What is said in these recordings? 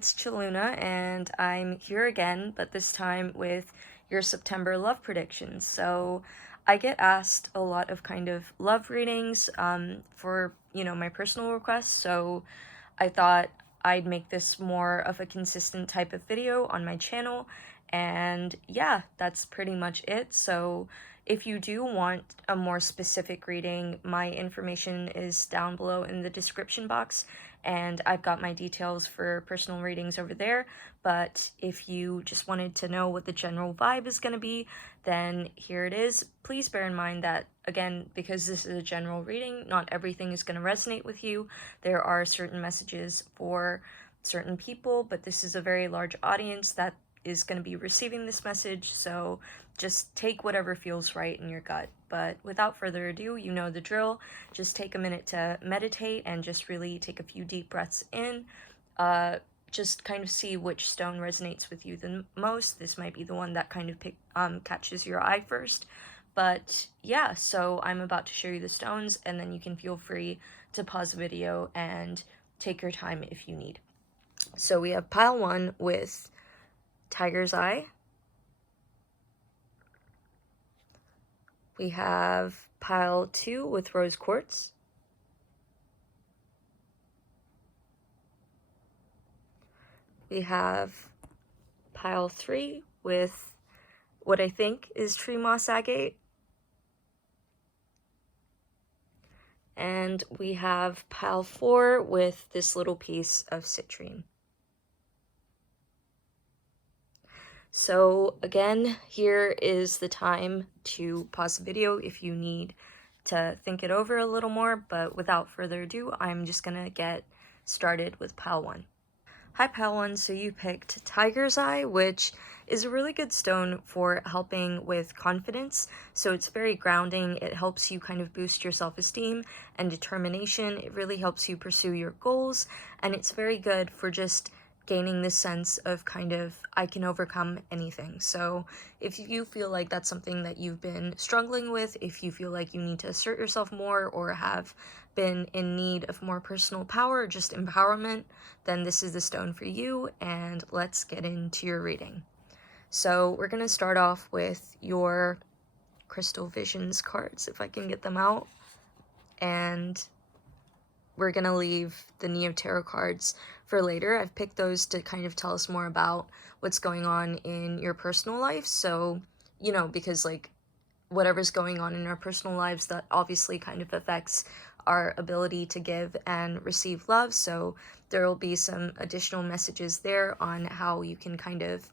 it's Chaluna, and I'm here again, but this time with your September love predictions. So I get asked a lot of kind of love readings for, my personal requests, so I thought I'd make this more of a consistent type of video on my channel, and yeah, that's pretty much it. So if you do want a more specific reading, my information is down below in the description box, and I've got my details for personal readings over there. But if you just wanted to know what the general vibe is going to be, then here it is. Please bear in mind that, again, because this is a general reading, not everything is going to resonate with you. There are certain messages for certain people, but this is a very large audience that is going to be receiving this message, so just take whatever feels right in your gut. But without further ado, you know the drill. Just take a minute to meditate and just really take a few deep breaths in. Just kind of see which stone resonates with you the most. This might be the one that kind of catches your eye first. But yeah, so I'm about to show you the stones, and then you can feel free to pause the video and take your time if you need. So we have pile 1 with Tiger's Eye. We have pile 2 with Rose Quartz. We have pile 3 with what I think is Tree Moss Agate. And we have pile 4 with this little piece of Citrine. So again, here is the time to pause the video if you need to think it over a little more, but without further ado, I'm just gonna get started with pile 1. Hi pile 1, so you picked Tiger's Eye, which is a really good stone for helping with confidence. So it's very grounding. It helps you kind of boost your self-esteem and determination. It really helps you pursue your goals, and it's very good for just gaining this sense of kind of, I can overcome anything. So if you feel like that's something that you've been struggling with, if you feel like you need to assert yourself more or have been in need of more personal power, just empowerment, then this is the stone for you, and let's get into your reading. So we're going to start off with your Crystal Visions cards, if I can get them out, and we're going to leave the Neo Tarot cards for later. I've picked those to kind of tell us more about what's going on in your personal life. So, because like whatever's going on in our personal lives, that obviously kind of affects our ability to give and receive love. So there will be some additional messages there on how you can kind of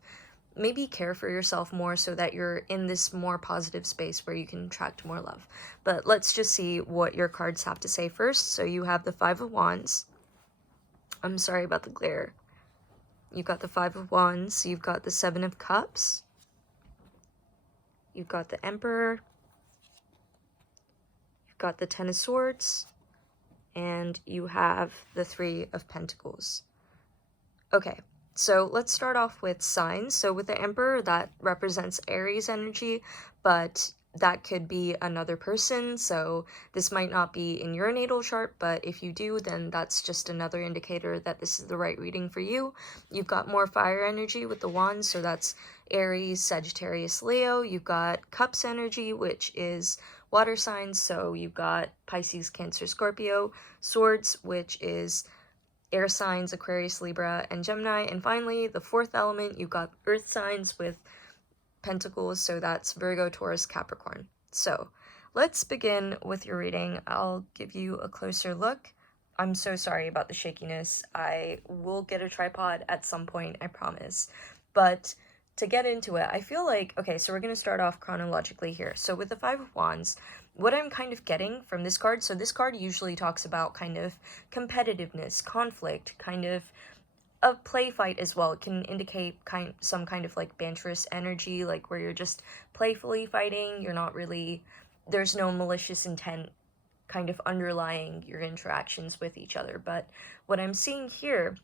maybe care for yourself more so that you're in this more positive space where you can attract more love. But let's just see what your cards have to say first. So you have the Five of Wands. I'm sorry about the glare. You've got the Five of Wands. You've got the Seven of Cups. You've got the Emperor. You've got the Ten of Swords. And you have the Three of Pentacles. Okay. So let's start off with signs. So with the Emperor, that represents Aries energy, but that could be another person. So this might not be in your natal chart, but if you do, then that's just another indicator that this is the right reading for you. You've got more fire energy with the Wands, so that's Aries, Sagittarius, Leo. You've got Cups energy, which is water signs, so you've got Pisces, Cancer, Scorpio. Swords, which is air signs, Aquarius, Libra, and Gemini. And finally, the fourth element, you've got earth signs with Pentacles, so that's Virgo, Taurus, Capricorn. So let's begin with your reading. I'll give you a closer look. I'm so sorry about the shakiness. I will get a tripod at some point, I promise. But to get into it, I feel like, okay, so we're going to start off chronologically here. So with the Five of Wands, what I'm kind of getting from this card, so this card usually talks about kind of competitiveness, conflict, kind of a play fight as well. It can indicate some kind of like banterous energy, like where you're just playfully fighting. You're not really, there's no malicious intent kind of underlying your interactions with each other. But what I'm seeing here,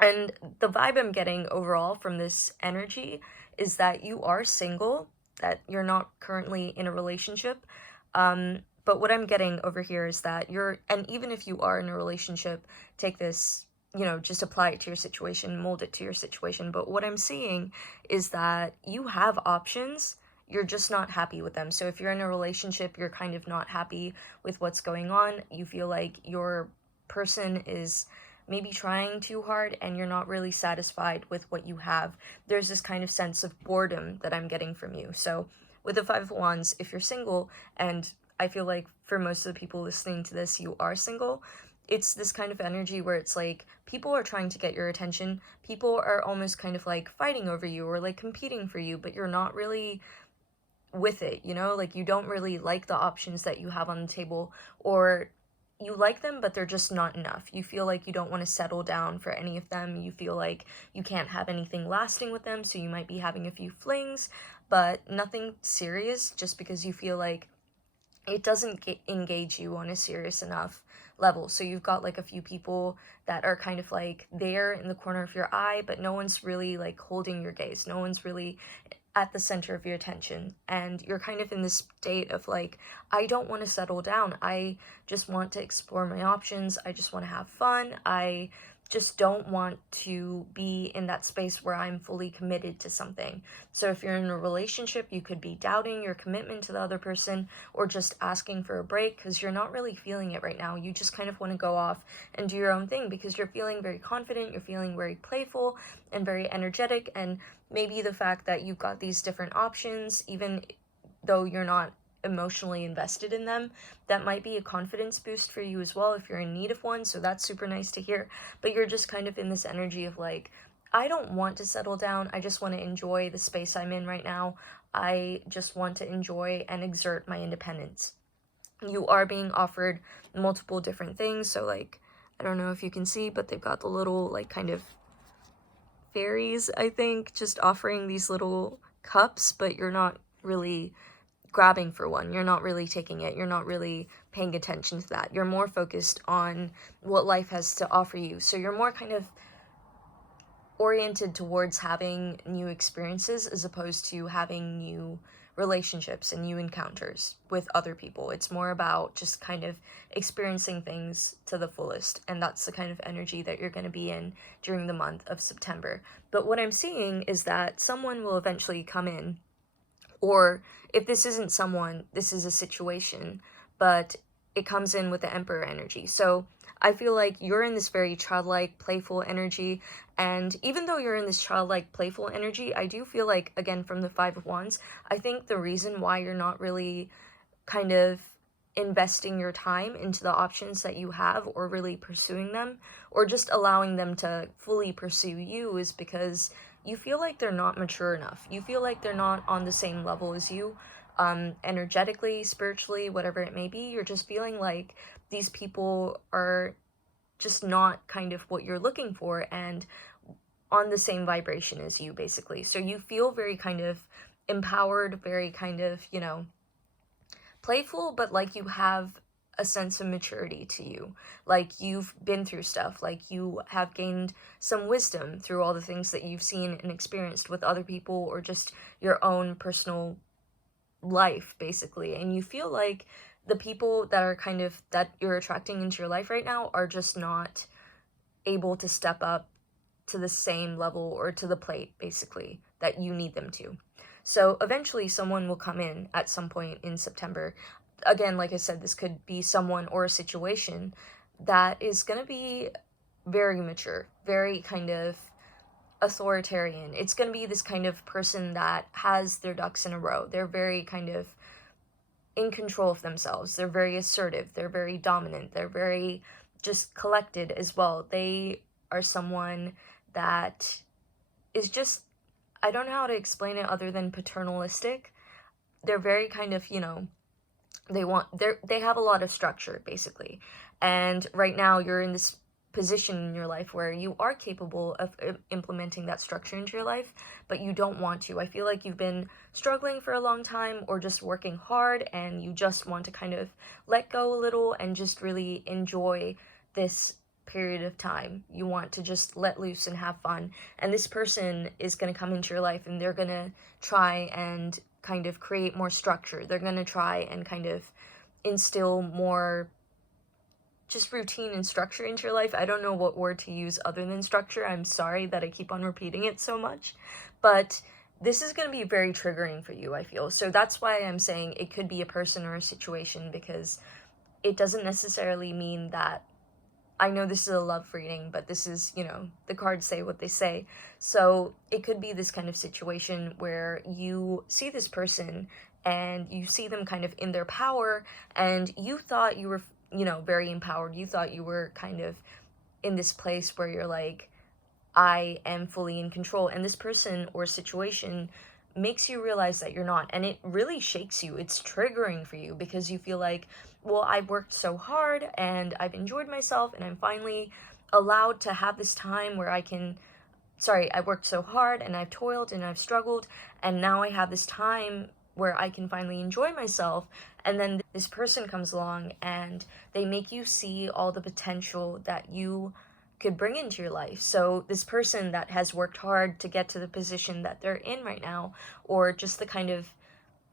and the vibe I'm getting overall from this energy, is that you are single, that you're not currently in a relationship. But what I'm getting over here is that and even if you are in a relationship, take this you know, just apply it to your situation, mold it to your situation. But what I'm seeing is that you have options, you're just not happy with them. So if you're in a relationship, you're kind of not happy with what's going on, you feel like your person is maybe trying too hard and you're not really satisfied with what you have. There's this kind of sense of boredom that I'm getting from you. So with the Five of Wands, if you're single, and I feel like for most of the people listening to this, you are single, it's this kind of energy where it's like people are trying to get your attention. People are almost kind of like fighting over you or like competing for you, but you're not really with it, you know? Like you don't really like the options that you have on the table, or you like them, but they're just not enough. You feel like you don't want to settle down for any of them. You feel like you can't have anything lasting with them, so you might be having a few flings, but nothing serious, just because you feel like it doesn't engage you on a serious enough level. So you've got like a few people that are kind of like there in the corner of your eye, but no one's really like holding your gaze. No one's really at the center of your attention, and you're kind of in this state of like, I don't want to settle down. I just want to explore my options. I just want to have fun. I just don't want to be in that space where I'm fully committed to something. So if you're in a relationship, you could be doubting your commitment to the other person, or just asking for a break because you're not really feeling it right now. You just kind of want to go off and do your own thing because you're feeling very confident, you're feeling very playful and very energetic, and maybe the fact that you've got these different options, even though you're not emotionally invested in them, that might be a confidence boost for you as well if you're in need of one. So that's super nice to hear. But you're just kind of in this energy of like, I don't want to settle down. I just want to enjoy the space I'm in right now. I just want to enjoy and exert my independence. You are being offered multiple different things. So like, I don't know if you can see, but they've got the little like kind of fairies, I think, just offering these little cups, but you're not really grabbing for one. You're not really taking it. You're not really paying attention to that. You're more focused on what life has to offer you. So you're more kind of oriented towards having new experiences as opposed to having new relationships and new encounters with other people. It's more about just kind of experiencing things to the fullest, and that's the kind of energy that you're going to be in during the month of September. But what I'm seeing is that someone will eventually come in, or if this isn't someone, this is a situation, but it comes in with the Emperor energy. So I feel like you're in this very childlike, playful energy, and even though you're in this childlike, playful energy, I do feel like, again, from the Five of Wands, I think the reason why you're not really kind of investing your time into the options that you have, or really pursuing them, or just allowing them to fully pursue you, is because you feel like they're not mature enough. You feel like they're not on the same level as you, energetically, spiritually, whatever it may be. You're just feeling like these people are just not kind of what you're looking for and on the same vibration as you, basically. So you feel very kind of empowered, very kind of, you know, playful, but like you have a sense of maturity to you. Like you've been through stuff, like you have gained some wisdom through all the things that you've seen and experienced with other people, or just your own personal life, basically. And you feel like the people that are kind of, that you're attracting into your life right now, are just not able to step up to the same level or to the plate, basically, that you need them to. So eventually someone will come in at some point in September. Again, like I said, this could be someone or a situation that is going to be very mature, very kind of authoritarian. It's going to be this kind of person that has their ducks in a row. They're very kind of in control of themselves. They're very assertive. They're very dominant. They're very just collected as well. They are someone that is just, I don't know how to explain it other than paternalistic. They're very kind of, you know, they have a lot of structure, basically. And right now you're in this position in your life where you are capable of implementing that structure into your life, but you don't want to. I feel like you've been struggling for a long time, or just working hard, and you just want to kind of let go a little and just really enjoy this period of time. You want to just let loose and have fun. And this person is going to come into your life, and they're going to try and kind of create more structure. They're going to try and kind of instill more just routine and structure into your life. I don't know what word to use other than structure. I'm sorry that I keep on repeating it so much, but this is going to be very triggering for you, I feel. So that's why I'm saying it could be a person or a situation, because it doesn't necessarily mean that, I know this is a love reading, but this is, you know, the cards say what they say. So it could be this kind of situation where you see this person and you see them kind of in their power, and you thought you were, you know, very empowered. You thought you were kind of in this place where you're like, I am fully in control. And this person or situation makes you realize that you're not. And it really shakes you. It's triggering for you because you feel like, well, I've worked so hard and I've enjoyed myself and I'm finally allowed to have this time where I can. Sorry, I worked so hard and I've toiled and I've struggled, and now I have this time where I can finally enjoy myself. And then this person comes along and they make you see all the potential that you could bring into your life. So this person that has worked hard to get to the position that they're in right now, or just the kind of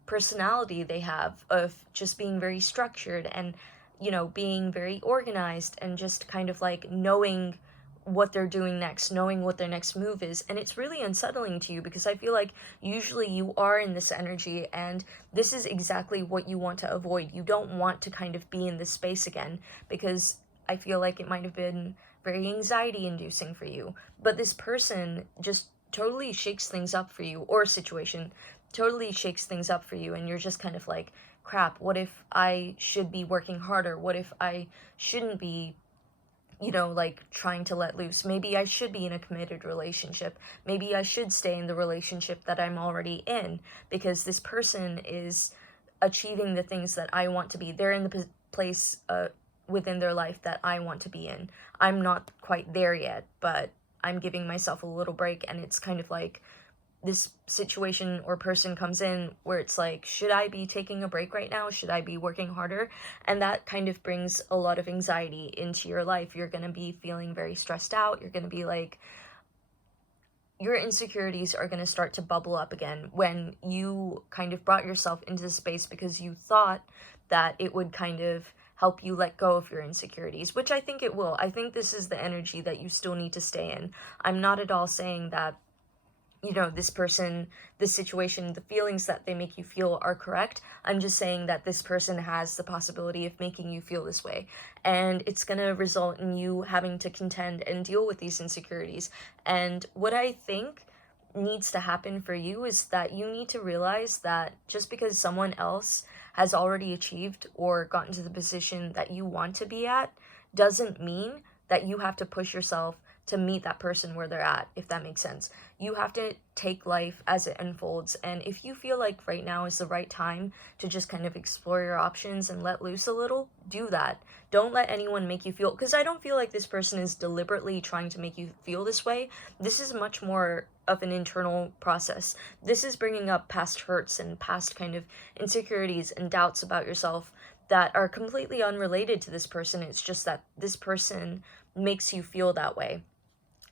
personality they have of just being very structured and, you know, being very organized and just kind of like knowing what they're doing next, knowing what their next move is. And it's really unsettling to you because I feel like usually you are in this energy and this is exactly what you want to avoid. You don't want to kind of be in this space again because I feel like it might have been very anxiety inducing for you. But this person just totally shakes things up for you, or situation totally shakes things up for you, and you're just kind of like, crap, what if I should be working harder? What if I shouldn't be, you know, like trying to let loose? Maybe I should be in a committed relationship. Maybe I should stay in the relationship that I'm already in because this person is achieving the things that I want to be. They're in the place within their life that I want to be in. I'm not quite there yet, but I'm giving myself a little break, and it's kind of like this situation or person comes in where it's like, should I be taking a break right now? Should I be working harder? And that kind of brings a lot of anxiety into your life. You're going to be feeling very stressed out. You're going to be like, your insecurities are going to start to bubble up again when you kind of brought yourself into this space because you thought that it would kind of help you let go of your insecurities, which I think it will. I think this is the energy that you still need to stay in. I'm not at all saying that, you know, this person, this situation, the feelings that they make you feel are correct. I'm just saying that this person has the possibility of making you feel this way. And it's going to result in you having to contend and deal with these insecurities. And what I think needs to happen for you is that you need to realize that just because someone else has already achieved or gotten to the position that you want to be at doesn't mean that you have to push yourself to meet that person where they're at, if that makes sense. You have to take life as it unfolds, and if you feel like right now is the right time to just kind of explore your options and let loose a little, do that. Don't let anyone make you feel, because I don't feel like this person is deliberately trying to make you feel this way. This is much more of an internal process. This is bringing up past hurts and past kind of insecurities and doubts about yourself that are completely unrelated to this person. It's just that this person makes you feel that way.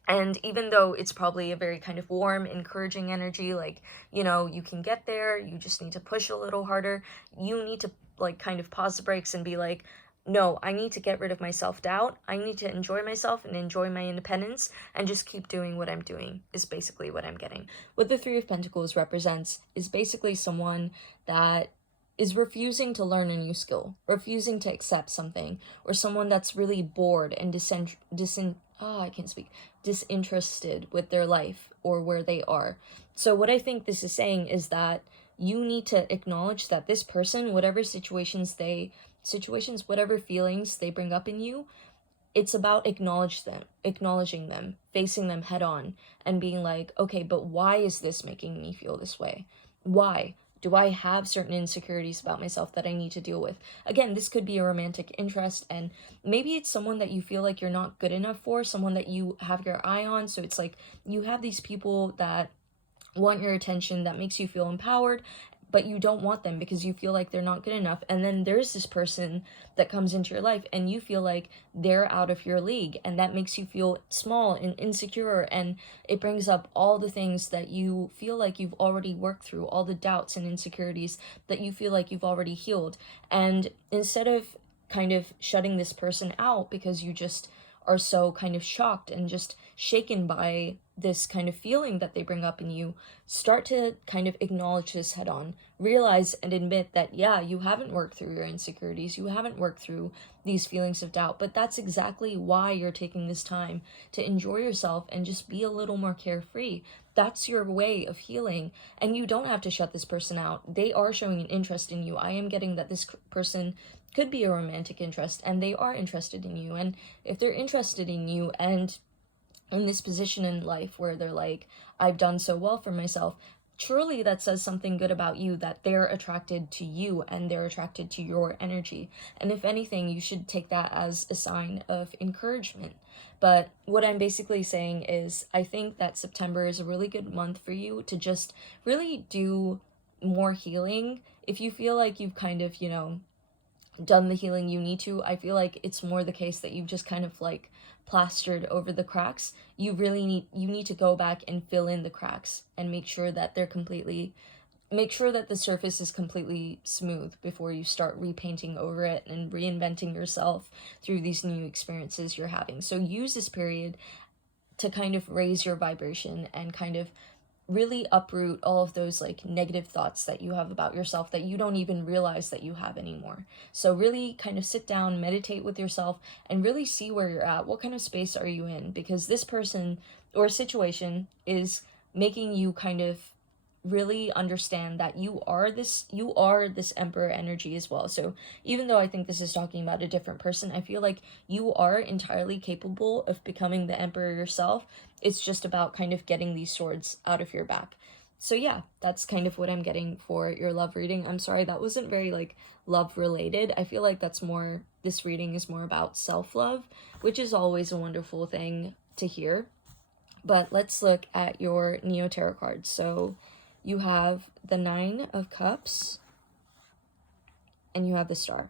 And even though it's probably a very kind of warm, encouraging energy, like, you know, you can get there, you just need to push a little harder, you need to, like, kind of pause the brakes and be like, no, I need to get rid of my self-doubt, I need to enjoy myself and enjoy my independence, and just keep doing what I'm doing, is basically what I'm getting. What the Three of Pentacles represents is basically someone that is refusing to learn a new skill, refusing to accept something, or someone that's really bored and disinterested with their life or where they are. So what I think this is saying is that you need to acknowledge that this person, whatever whatever feelings they bring up in you, it's about acknowledging them, facing them head on, and being like, okay, but why is this making me feel this way? Why? Do I have certain insecurities about myself that I need to deal with? Again, this could be a romantic interest, and maybe it's someone that you feel like you're not good enough for, someone that you have your eye on. So it's like you have these people that want your attention, that makes you feel empowered, but you don't want them because you feel like they're not good enough. And then there's this person that comes into your life and you feel like they're out of your league, and that makes you feel small and insecure, and it brings up all the things that you feel like you've already worked through, all the doubts and insecurities that you feel like you've already healed. And instead of kind of shutting this person out because you just are so kind of shocked and just shaken by this kind of feeling that they bring up in you, start to kind of acknowledge this head on. Realize and admit that, yeah, you haven't worked through your insecurities, you haven't worked through these feelings of doubt, but that's exactly why you're taking this time to enjoy yourself and just be a little more carefree. That's your way of healing, and you don't have to shut this person out. They are showing an interest in you. I am getting that this person could be a romantic interest, and they are interested in you. And if they're interested in you and in this position in life where they're like, I've done so well for myself, truly that says something good about you, that they're attracted to you and they're attracted to your energy. And if anything, you should take that as a sign of encouragement. But what I'm basically saying is, I think that September is a really good month for you to just really do more healing. If you feel like you've kind of, done the healing you need to, I feel like it's more the case that you've just kind of like plastered over the cracks. You need to go back and fill in the cracks and make sure that the surface is completely smooth before you start repainting over it and reinventing yourself through these new experiences you're having. So use this period to kind of raise your vibration and kind of really uproot all of those like negative thoughts that you have about yourself that you don't even realize that you have anymore. So really kind of sit down, meditate with yourself, and really see where you're at. What kind of space are you in? Because this person or situation is making you kind of really understand that you are this emperor energy as well. So even though I think this is talking about a different person, I feel like you are entirely capable of becoming the emperor yourself. It's just about kind of getting these swords out of your back. So yeah, that's kind of what I'm getting for your love reading. I'm sorry that wasn't very like love related. I feel like this reading is more about self-love, which is always a wonderful thing to hear. But let's look at your Neo Tarot cards. So you have the 9 of Cups, and you have the Star.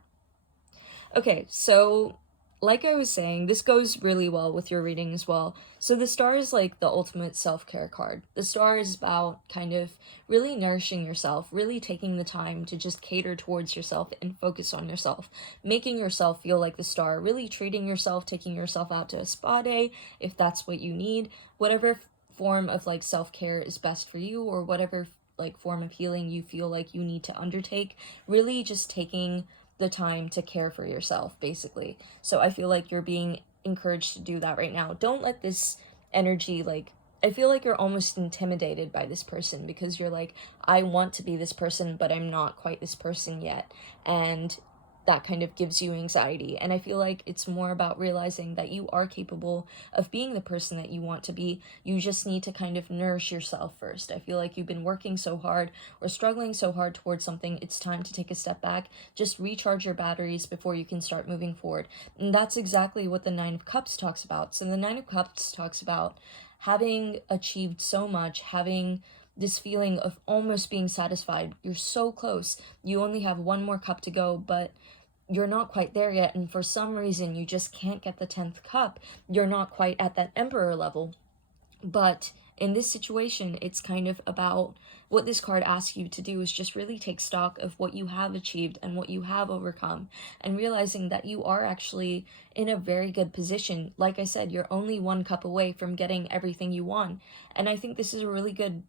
Okay, so like I was saying, this goes really well with your reading as well. So the Star is like the ultimate self-care card. The Star is about kind of really nourishing yourself, really taking the time to just cater towards yourself and focus on yourself, making yourself feel like the Star, really treating yourself, taking yourself out to a spa day if that's what you need, whatever form of like self-care is best for you, or whatever like form of healing you feel like you need to undertake, really just taking the time to care for yourself, basically. So I feel like you're being encouraged to do that right now. Don't let this energy, like, I feel like you're almost intimidated by this person because you're like, I want to be this person, but I'm not quite this person yet. And that kind of gives you anxiety. And I feel like it's more about realizing that you are capable of being the person that you want to be. You just need to kind of nourish yourself first. I feel like you've been working so hard or struggling so hard towards something. It's time to take a step back, just recharge your batteries before you can start moving forward. And that's exactly what the 9 of Cups talks about. So the 9 of Cups talks about having achieved so much, having this feeling of almost being satisfied. You're so close. You only have one more cup to go, but you're not quite there yet, and for some reason you just can't get the 10th cup. You're not quite at that emperor level. But in this situation, it's kind of about what this card asks you to do is just really take stock of what you have achieved and what you have overcome, and realizing that you are actually in a very good position. Like I said, you're only one cup away from getting everything you want. And I think this is a really good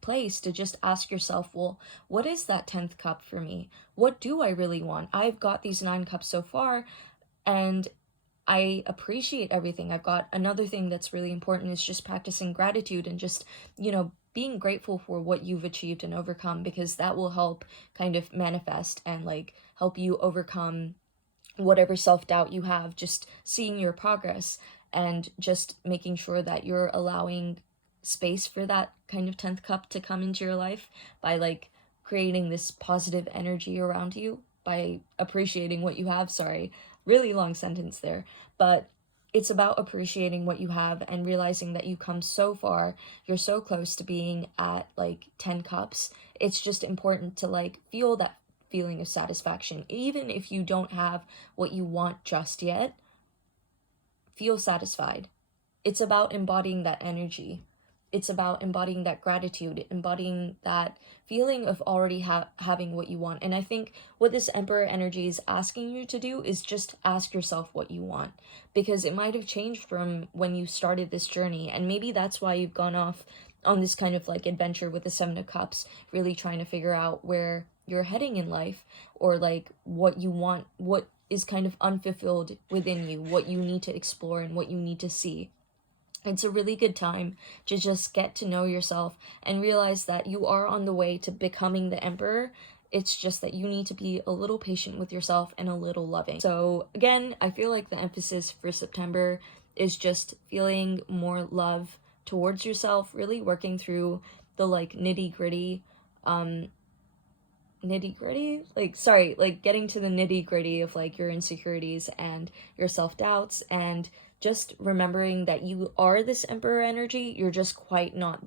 place to just ask yourself, well, what is that 10th cup for me? What do I really want? I've got these 9 cups so far, and I appreciate everything. I've got another thing that's really important is just practicing gratitude and just, being grateful for what you've achieved and overcome, because that will help kind of manifest and like help you overcome whatever self-doubt you have, just seeing your progress and just making sure that you're allowing space for that kind of 10th cup to come into your life by like creating this positive energy around you, by appreciating what you have. Sorry, really long sentence there, but it's about appreciating what you have and realizing that you come so far. You're so close to being at like 10 cups. It's just important to like feel that feeling of satisfaction. Even if you don't have what you want just yet, feel satisfied. It's about embodying that energy. it's about embodying that gratitude, embodying that feeling of already having what you want. And I think what this Emperor energy is asking you to do is just ask yourself what you want, because it might have changed from when you started this journey, and maybe that's why you've gone off on this kind of like adventure with the Seven of Cups, really trying to figure out where you're heading in life, or like what you want, what is kind of unfulfilled within you, what you need to explore and what you need to see. It's a really good time to just get to know yourself and realize that you are on the way to becoming the Emperor. It's just that you need to be a little patient with yourself and a little loving. So again, I feel like the emphasis for September is just feeling more love towards yourself, really working through the like nitty-gritty, like getting to the nitty-gritty of like your insecurities and your self-doubts, and just remembering that you are this Emperor energy. You're just not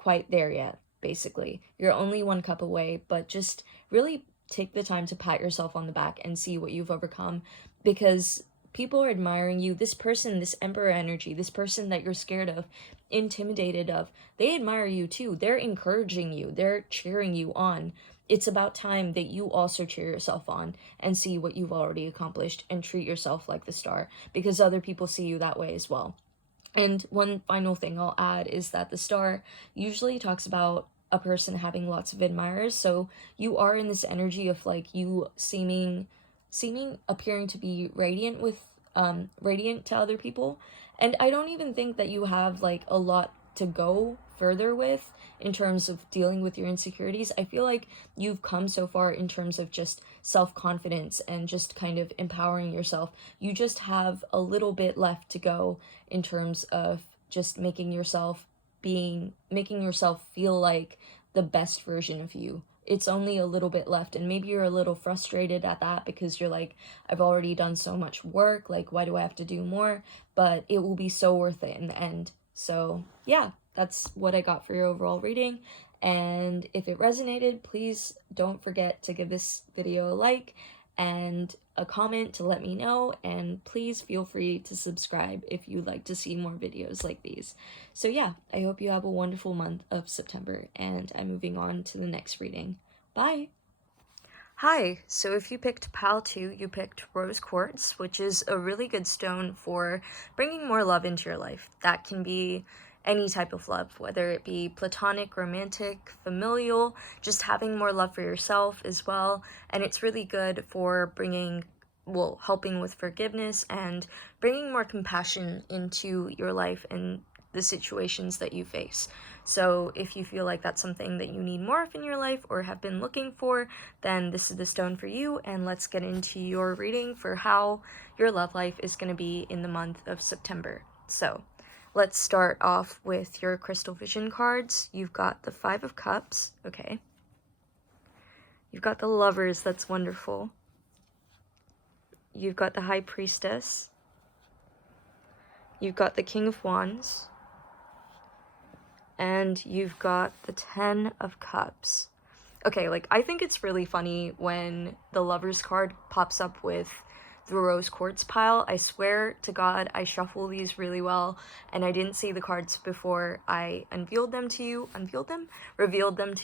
quite there yet, basically. You're only one cup away, but just really take the time to pat yourself on the back and see what you've overcome, because people are admiring you. This person, this Emperor energy, this person that you're scared of, intimidated of, they admire you too. They're encouraging you, they're cheering you on. It's about time that you also cheer yourself on and see what you've already accomplished and treat yourself like the star, because other people see you that way as well. And one final thing I'll add is that the star usually talks about a person having lots of admirers. So you are in this energy of like you appearing to be radiant to other people. And I don't even think that you have like a lot to go further with in terms of dealing with your insecurities. I feel like you've come so far in terms of just self-confidence and just kind of empowering yourself. You just have a little bit left to go in terms of just making yourself feel like the best version of you. It's only a little bit left, and maybe you're a little frustrated at that because you're like, I've already done so much work, like why do I have to do more? But it will be so worth it in the end. So yeah, that's what I got for your overall reading. And if it resonated, please don't forget to give this video a like and a comment to let me know, and please feel free to subscribe if you'd like to see more videos like these. So yeah, I hope you have a wonderful month of September, and I'm moving on to the next reading. Bye! Hi, so if you picked Pal 2, you picked Rose Quartz, which is a really good stone for bringing more love into your life. That can be any type of love, whether it be platonic, romantic, familial, just having more love for yourself as well. And it's really good for helping with forgiveness and bringing more compassion into your life and the situations that you face. So if you feel like that's something that you need more of in your life or have been looking for, then this is the stone for you. And let's get into your reading for how your love life is going to be in the month of September. So let's start off with your Crystal Vision cards. You've got the Five of Cups. Okay. You've got the Lovers. That's wonderful. You've got the High Priestess. You've got the King of Wands. And you've got the Ten of Cups. Okay, like, I think it's really funny when the Lovers card pops up with the Rose Quartz pile. I swear to God, I shuffle these really well, and I didn't see the cards before I revealed them to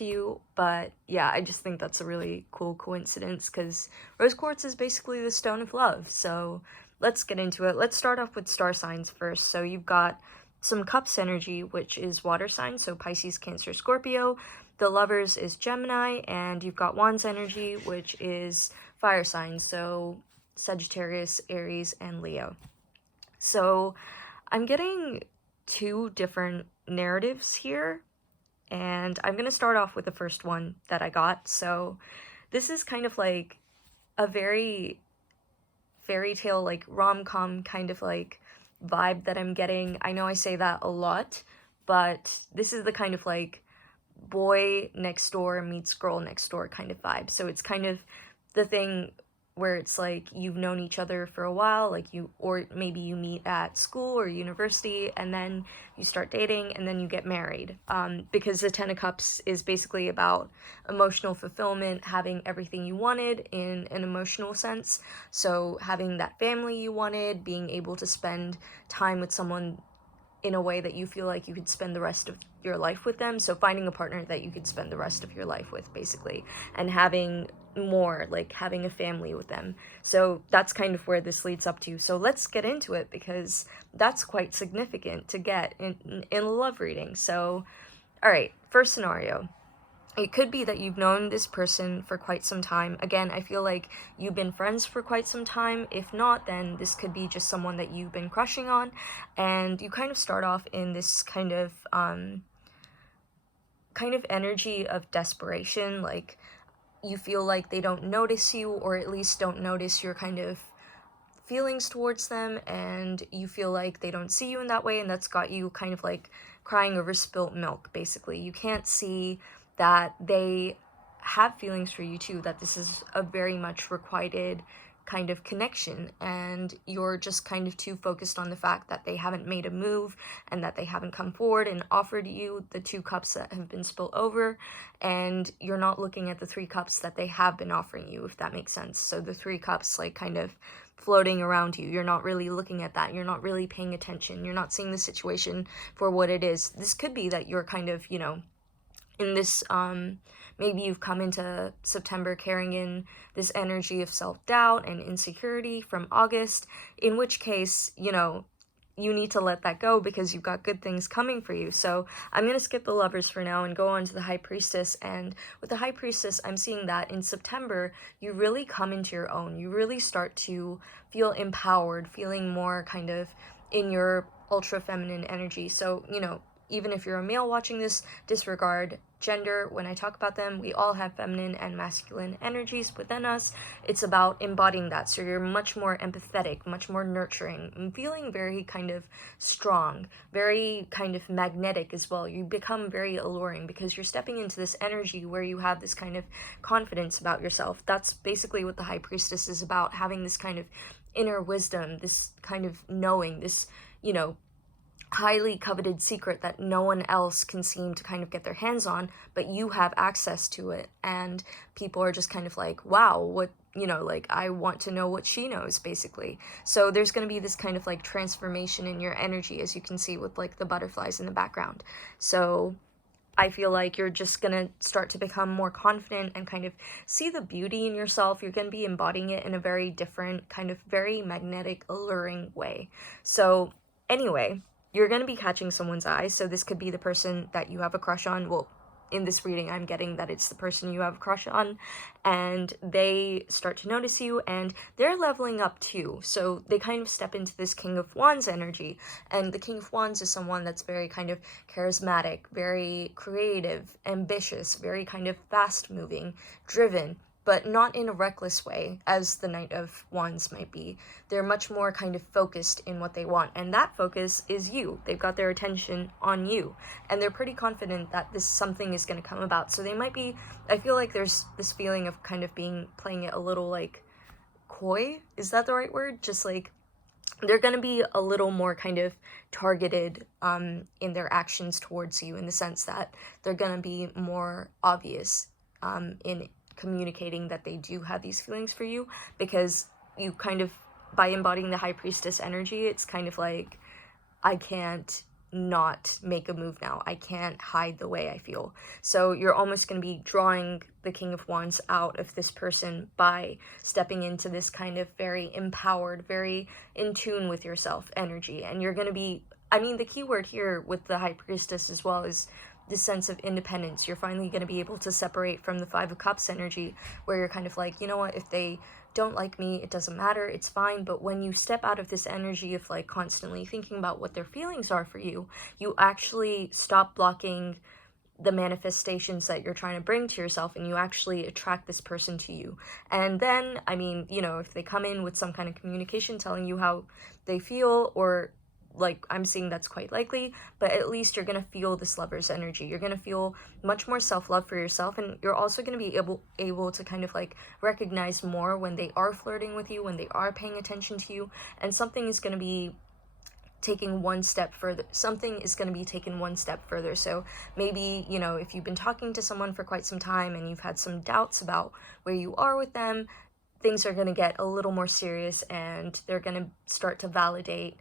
you, but yeah, I just think that's a really cool coincidence, because Rose Quartz is basically the stone of love. So let's get into it. Let's start off with star signs first. So you've got some Cups energy, which is water signs, so Pisces, Cancer, Scorpio. The Lovers is Gemini, and you've got Wands energy, which is fire signs, so Sagittarius, Aries, and Leo. So I'm getting two different narratives here, and I'm going to start off with the first one that I got. So this is kind of like a very fairy tale, like rom-com kind of like vibe that I'm getting. I know I say that a lot, but this is the kind of like boy next door meets girl next door kind of vibe. So it's kind of the thing where it's like you've known each other for a while, or maybe you meet at school or university, and then you start dating, and then you get married. Because the Ten of Cups is basically about emotional fulfillment, having everything you wanted in an emotional sense. So having that family you wanted, being able to spend time with someone in a way that you feel like you could spend the rest of your life with them. So finding a partner that you could spend the rest of your life with, basically, and having more, like having a family with them. So that's kind of where this leads up to. So let's get into it, because that's quite significant to get in a love reading. So, all right, first scenario. It could be that you've known this person for quite some time. Again, I feel like you've been friends for quite some time. If not, then this could be just someone that you've been crushing on, and you kind of start off in this kind of energy of desperation. Like, you feel like they don't notice you, or at least don't notice your kind of feelings towards them, and you feel like they don't see you in that way, and that's got you kind of like crying over spilt milk, basically. You can't see that they have feelings for you too, that this is a very much requited kind of connection, and you're just kind of too focused on the fact that they haven't made a move and that they haven't come forward and offered you the 2 cups that have been spilled over, and you're not looking at the 3 cups that they have been offering you, if that makes sense. So the 3 cups like kind of floating around you, you're not really looking at that, you're not really paying attention, you're not seeing the situation for what it is. This could be that you're kind of, you know, in this, maybe you've come into September carrying in this energy of self-doubt and insecurity from August, in which case, you know, you need to let that go, because you've got good things coming for you. So I'm going to skip the Lovers for now and go on to the High Priestess. And with the High Priestess, I'm seeing that in September, you really come into your own. You really start to feel empowered, feeling more kind of in your ultra feminine energy. So, you know, even if you're a male watching this, disregard gender when I talk about them. We all have feminine and masculine energies within us. It's about embodying that. So you're much more empathetic, much more nurturing, and feeling very kind of strong, very kind of magnetic as well. You become very alluring because you're stepping into this energy where you have this kind of confidence about yourself. That's basically what the High Priestess is about, having this kind of inner wisdom, this kind of knowing, this, you know, highly coveted secret that no one else can seem to kind of get their hands on, but you have access to it, and people are just kind of like, wow, what, you know, like, I want to know what she knows, basically. So there's going to be this kind of like transformation in your energy, as you can see with like the butterflies in the background. So I feel like you're just going to start to become more confident and kind of see the beauty in yourself. You're going to be embodying it in a very different, kind of very magnetic, alluring way. So anyway, you're going to be catching someone's eye. So this could be the person that you have a crush on. Well, in this reading, I'm getting that it's the person you have a crush on, and they start to notice you, and they're leveling up too. So they kind of step into this King of Wands energy, and the King of Wands is someone that's very kind of charismatic, very creative, ambitious, very kind of fast-moving, driven, but not in a reckless way, as the Knight of Wands might be. They're much more kind of focused in what they want, and that focus is you. They've got their attention on you, and they're pretty confident that this something is going to come about. So they might be, I feel like there's this feeling of kind of playing it a little like coy. Is that the right word? Just like, they're going to be a little more kind of targeted in their actions towards you, in the sense that they're going to be more obvious in communicating that they do have these feelings for you, because you kind of, by embodying the High Priestess energy, it's kind of like, I can't not make a move now. I can't hide the way I feel. So you're almost going to be drawing the King of Wands out of this person by stepping into this kind of very empowered, very in tune with yourself energy. And you're going to be, I mean, the key word here with the High Priestess as well is this sense of independence. You're finally going to be able to separate from the Five of Cups energy, where you're kind of like, you know what, if they don't like me, it doesn't matter, it's fine. But when you step out of this energy of like constantly thinking about what their feelings are for you, you actually stop blocking the manifestations that you're trying to bring to yourself, and you actually attract this person to you. And then, I mean, you know, if they come in with some kind of communication telling you how they feel, or like, I'm seeing that's quite likely, but at least you're going to feel this lover's energy. You're going to feel much more self-love for yourself, and you're also going to be able to kind of like recognize more when they are flirting with you, when they are paying attention to you, and something is going to be taking one step further. Something is going to be taken one step further. So maybe, you know, if you've been talking to someone for quite some time and you've had some doubts about where you are with them, things are going to get a little more serious, and they're going to start to validate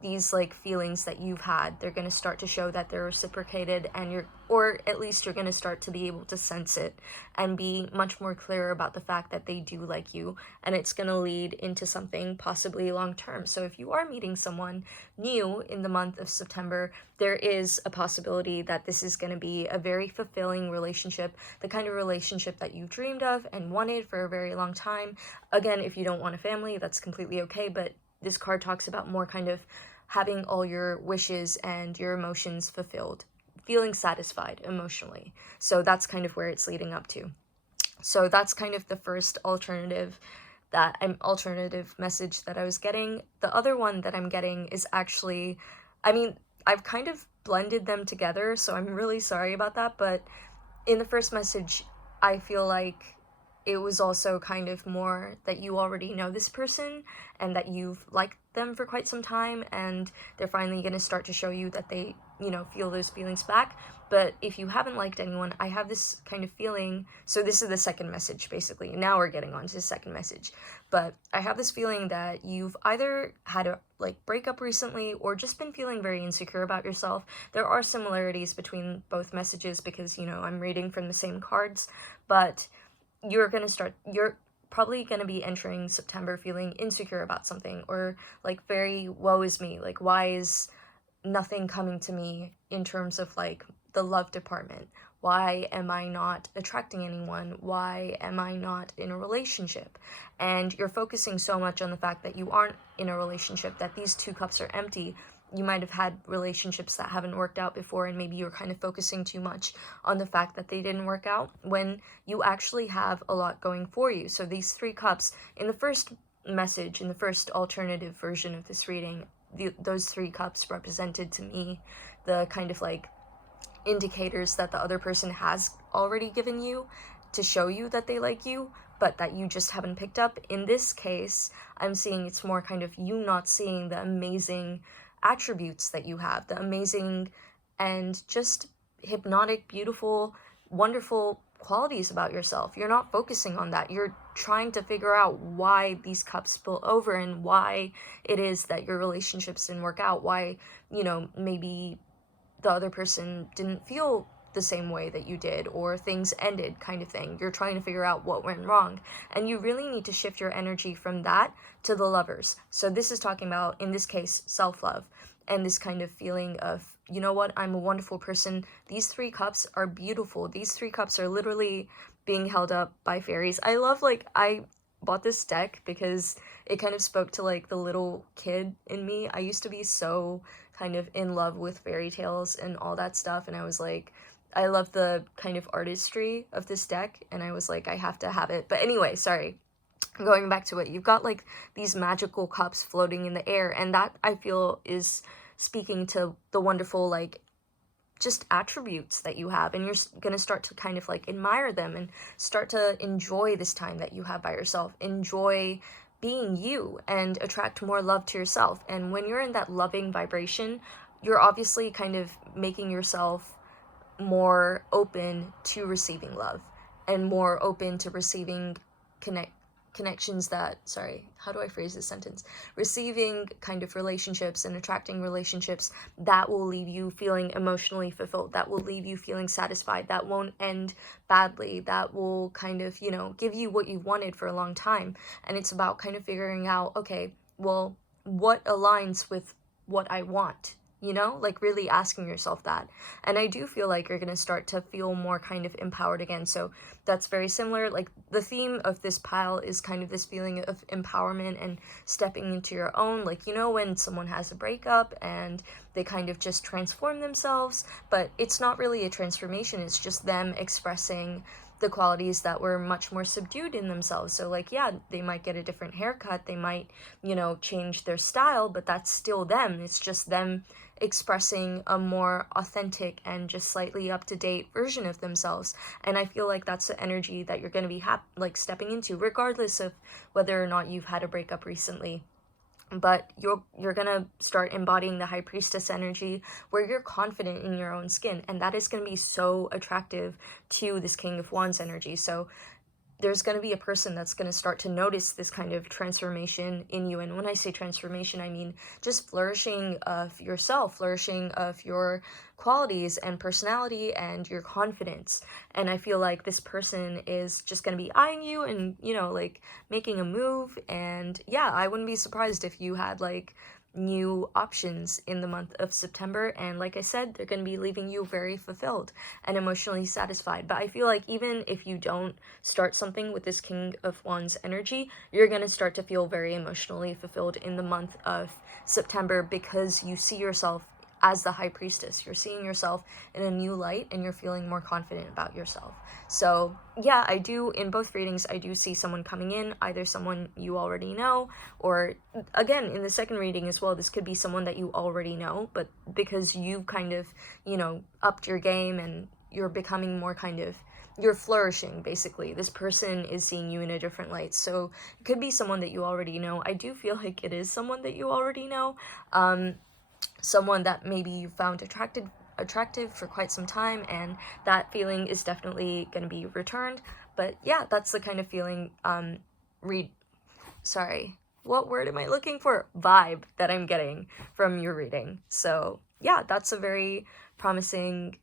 these like feelings that you've had, they're going to start to show that they're reciprocated, and or at least you're going to start to be able to sense it and be much more clear about the fact that they do like you, and it's going to lead into something possibly long term. So if you are meeting someone new in the month of September, there is a possibility that this is going to be a very fulfilling relationship, the kind of relationship that you've dreamed of and wanted for a very long time. Again, if you don't want a family, that's completely okay, but this card talks about more kind of having all your wishes and your emotions fulfilled, feeling satisfied emotionally. So that's kind of where it's leading up to. So that's kind of the first alternative message that I was getting. The other one that I'm getting is actually, I mean, I've kind of blended them together, so I'm really sorry about that, but in the first message, I feel like it was also kind of more that you already know this person and that you've liked them for quite some time, and they're finally going to start to show you that they, feel those feelings back. But if you haven't liked anyone, I have this kind of feeling, so this is the second message basically, now we're getting on to the second message, but I have this feeling that you've either had a breakup recently or just been feeling very insecure about yourself. There are similarities between both messages because, I'm reading from the same cards, but you're probably going to be entering September feeling insecure about something, or very woe is me, why is nothing coming to me in terms of the love department? Why am I not attracting anyone? Why am I not in a relationship? And you're focusing so much on the fact that you aren't in a relationship, that these two cups are empty. You might have had relationships that haven't worked out before, and maybe you're kind of focusing too much on the fact that they didn't work out when you actually have a lot going for you. So these three cups, in the first message, in the first alternative version of this reading, those three cups represented to me the kind of indicators that the other person has already given you to show you that they like you, but that you just haven't picked up. In this case, I'm seeing it's more kind of you not seeing the amazing attributes that you have, the amazing and just hypnotic, beautiful, wonderful qualities about yourself. You're not focusing on that. You're trying to figure out why these cups spill over and why it is that your relationships didn't work out, why, maybe the other person didn't feel the same way that you did, or things ended, kind of thing. You're trying to figure out what went wrong, and you really need to shift your energy from that to the lovers. So this is talking about, in this case, self-love, and this kind of feeling of, you know what, I'm a wonderful person. These three cups are beautiful. These three cups are literally being held up by fairies. I love, I bought this deck because it kind of spoke to the little kid in me. I used to be so kind of in love with fairy tales and all that stuff, and I was I love the kind of artistry of this deck, and I was I have to have it. But anyway, sorry, going back to it, you've got these magical cups floating in the air, and that I feel is speaking to the wonderful just attributes that you have, and you're gonna start to kind of admire them and start to enjoy this time that you have by yourself, enjoy being you, and attract more love to yourself. And when you're in that loving vibration, you're obviously kind of making yourself more open to receiving love and more open to receiving connections that, sorry, how do I phrase this sentence? Receiving kind of relationships and attracting relationships that will leave you feeling emotionally fulfilled, that will leave you feeling satisfied, that won't end badly, that will kind of, give you what you wanted for a long time. And it's about kind of figuring out, okay, well, what aligns with what I want? Really asking yourself that. And I do feel you're going to start to feel more kind of empowered again. So that's very similar. The theme of this pile is kind of this feeling of empowerment and stepping into your own. When someone has a breakup and they kind of just transform themselves, but it's not really a transformation. It's just them expressing the qualities that were much more subdued in themselves. So yeah, they might get a different haircut, they might, change their style, but that's still them. It's just them expressing a more authentic and just slightly up-to-date version of themselves. And I feel that's the energy that you're going to be stepping into, regardless of whether or not you've had a breakup recently. But you're gonna start embodying the high priestess energy, where you're confident in your own skin, and that is gonna be so attractive to this King of Wands energy. So there's going to be a person that's going to start to notice this kind of transformation in you. And when I say transformation, I mean just flourishing of yourself, flourishing of your qualities and personality and your confidence. And I feel like this person is just going to be eyeing you and, you know, like making a move. And yeah, I wouldn't be surprised if you had like new options in the month of September, and like I said, they're going to be leaving you very fulfilled and emotionally satisfied. But I feel like even if you don't start something with this King of Wands energy, you're going to start to feel very emotionally fulfilled in the month of September, because you see yourself as the High Priestess. You're seeing yourself in a new light and you're feeling more confident about yourself. So yeah, I do, in both readings, I do see someone coming in, either someone you already know, or again, in the second reading as well, this could be someone that you already know, but because you kind of, you know, upped your game and you're becoming more kind of, you're flourishing, basically. This person is seeing you in a different light. So it could be someone that you already know. I do feel like it is someone that you already know. Someone that maybe you found attractive for quite some time, and that feeling is definitely going to be returned. But yeah, that's the kind of feeling, what word am I looking for? Vibe that I'm getting from your reading. So yeah, that's a very promising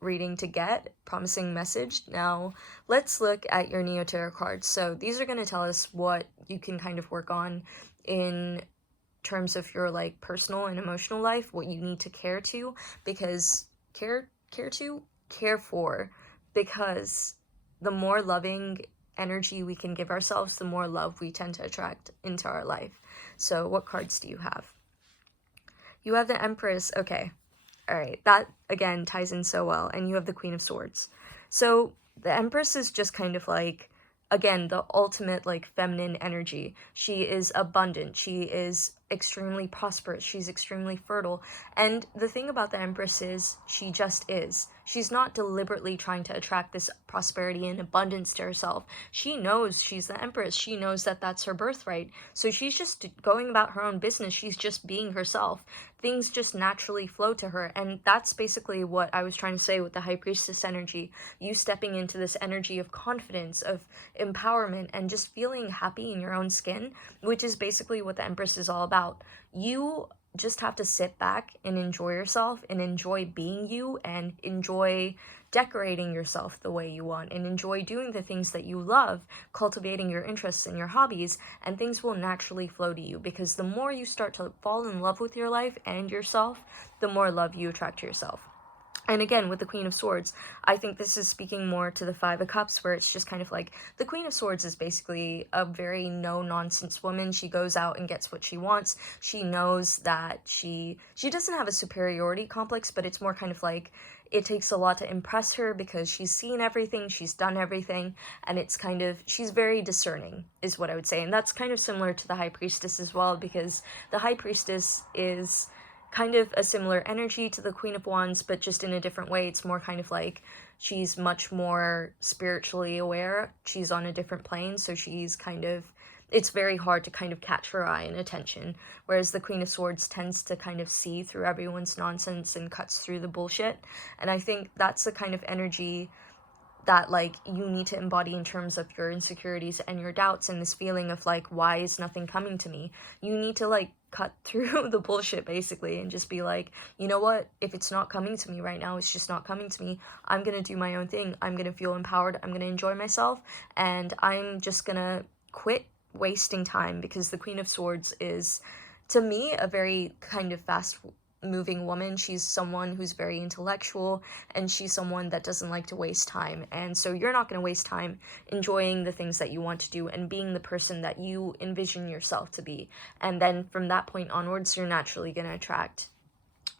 reading to get, promising message. Now let's look at your Neo Tarot cards. So these are going to tell us what you can kind of work on in terms of your like personal and emotional life, what you need to care for, because the more loving energy we can give ourselves, the more love we tend to attract into our life. So what cards do you have? You have the Empress. Okay, all right, that again ties in so well. And you have the Queen of Swords. So the Empress is just kind of like, again, the ultimate like feminine energy. She is abundant, she is extremely prosperous, she's extremely fertile. And the thing about the Empress is she just is. She's not deliberately trying to attract this prosperity and abundance to herself. She knows she's the Empress. She knows that that's her birthright. So she's just going about her own business. She's just being herself. Things just naturally flow to her. And that's basically what I was trying to say with the High Priestess energy. You stepping into this energy of confidence, of empowerment, and just feeling happy in your own skin, which is basically what the Empress is all about. You just have to sit back and enjoy yourself and enjoy being you and enjoy decorating yourself the way you want and enjoy doing the things that you love, cultivating your interests and your hobbies, and things will naturally flow to you, because the more you start to fall in love with your life and yourself, the more love you attract to yourself. And again, with the Queen of Swords, I think this is speaking more to the Five of Cups, where it's just kind of like, the Queen of Swords is basically a very no-nonsense woman. She goes out and gets what she wants. She knows that she doesn't have a superiority complex, but it's more kind of like, it takes a lot to impress her because she's seen everything, she's done everything, and it's kind of, she's very discerning, is what I would say. And that's kind of similar to the High Priestess as well, because the High Priestess is kind of a similar energy to the Queen of Wands, but just in a different way. It's more kind of like, she's much more spiritually aware. She's on a different plane, so she's kind of, it's very hard to kind of catch her eye and attention, whereas the Queen of Swords tends to kind of see through everyone's nonsense and cuts through the bullshit. And I think that's the kind of energy that like you need to embody in terms of your insecurities and your doubts and this feeling of like, why is nothing coming to me? You need to like cut through the bullshit basically and just be like, you know what, if it's not coming to me right now, it's just not coming to me. I'm gonna do my own thing. I'm gonna feel empowered. I'm gonna enjoy myself, and I'm just gonna quit wasting time, because the Queen of Swords is, to me, a very kind of fast moving woman. She's someone who's very intellectual, and she's someone that doesn't like to waste time. And so you're not going to waste time enjoying the things that you want to do and being the person that you envision yourself to be. And then from that point onwards, you're naturally going to attract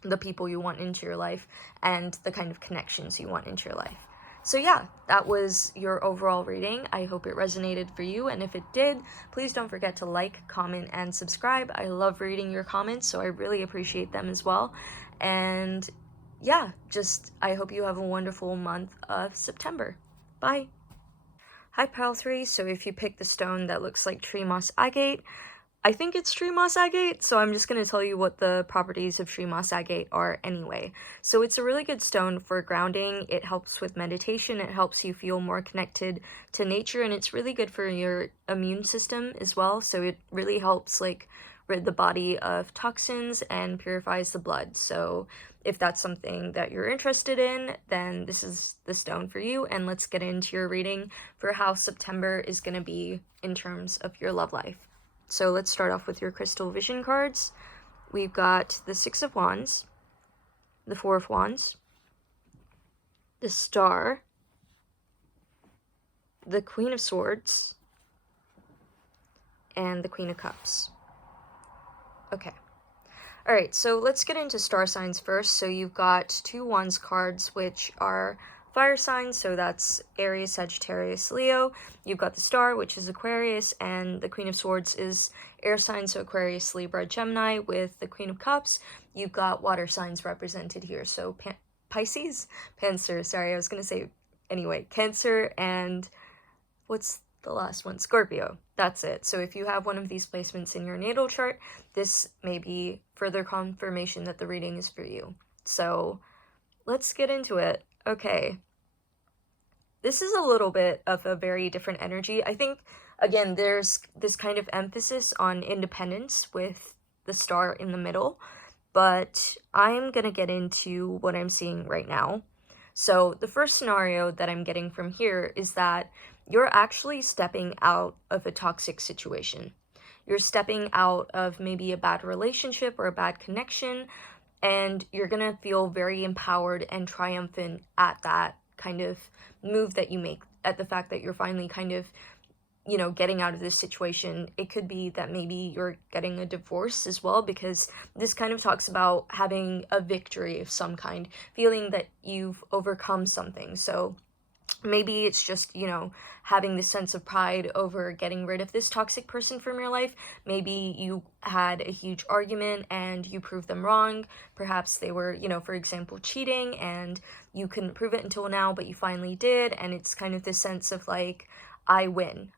the people you want into your life and the kind of connections you want into your life. So yeah, that was your overall reading. I hope it resonated for you, and if it did, please don't forget to like, comment, and subscribe. I love reading your comments, so I really appreciate them as well. And yeah, just I hope you have a wonderful month of September. Bye! Hi Pile 3, so if you pick the stone that looks like tree moss agate, I think it's tree moss agate, so I'm just going to tell you what the properties of tree moss agate are anyway. So it's a really good stone for grounding. It helps with meditation. It helps you feel more connected to nature, and it's really good for your immune system as well. So it really helps like rid the body of toxins and purifies the blood. So if that's something that you're interested in, then this is the stone for you. And let's get into your reading for how September is going to be in terms of your love life. So let's start off with your crystal vision cards. We've got the Six of Wands, the Four of Wands, the Star, the Queen of Swords, and the Queen of Cups. Okay. Alright, so let's get into star signs first. So you've got two Wands cards, which are fire signs, so that's Aries, Sagittarius, Leo. You've got the Star, which is Aquarius, and the Queen of Swords is air signs, so Aquarius, Libra, Gemini. With the Queen of Cups, you've got water signs represented here, so Pisces? Cancer, sorry, I was going to say, anyway, Cancer, and what's the last one? Scorpio. That's it. So if you have one of these placements in your natal chart, this may be further confirmation that the reading is for you. So let's get into it. Okay. This is a little bit of a very different energy. I think, again, there's this kind of emphasis on independence with the Star in the middle, but I'm going to get into what I'm seeing right now. So the first scenario that I'm getting from here is that you're actually stepping out of a toxic situation. You're stepping out of maybe a bad relationship or a bad connection, and you're gonna feel very empowered and triumphant at that kind of move that you make, at the fact that you're finally kind of, you know, getting out of this situation. It could be that maybe you're getting a divorce as well, because this kind of talks about having a victory of some kind, feeling that you've overcome something. So maybe it's just, you know, having this sense of pride over getting rid of this toxic person from your life. Maybe you had a huge argument and you proved them wrong. Perhaps they were, you know, for example, cheating, and you couldn't prove it until now, but you finally did. And it's kind of this sense of like, I win.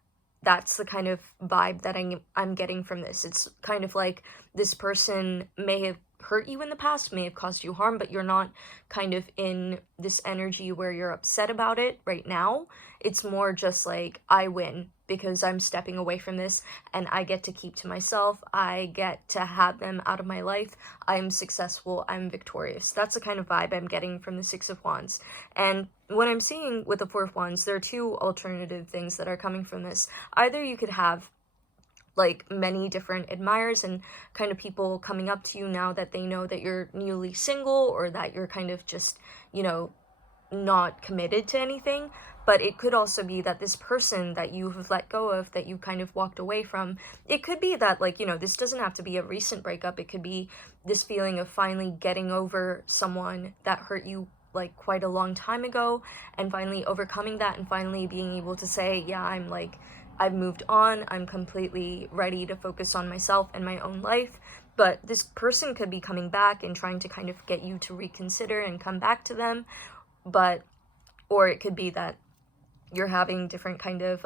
That's the kind of vibe that I'm getting from this. It's kind of like this person may have hurt you in the past, may have caused you harm, but you're not kind of in this energy where you're upset about it right now. It's more just like, I win because I'm stepping away from this and I get to keep to myself. I get to have them out of my life. I'm successful. I'm victorious. That's the kind of vibe I'm getting from the Six of Wands. And what I'm seeing with the Four of Wands, there are two alternative things that are coming from this. Either you could have like many different admirers and kind of people coming up to you now that they know that you're newly single, or that you're kind of just, you know, not committed to anything. But it could also be that this person that you've let go of, that you kind of walked away from, it could be that, like, you know, this doesn't have to be a recent breakup. It could be this feeling of finally getting over someone that hurt you like quite a long time ago, and finally overcoming that, and finally being able to say, yeah, I've moved on, I'm completely ready to focus on myself and my own life. But this person could be coming back and trying to kind of get you to reconsider and come back to them. Or it could be that you're having different kind of,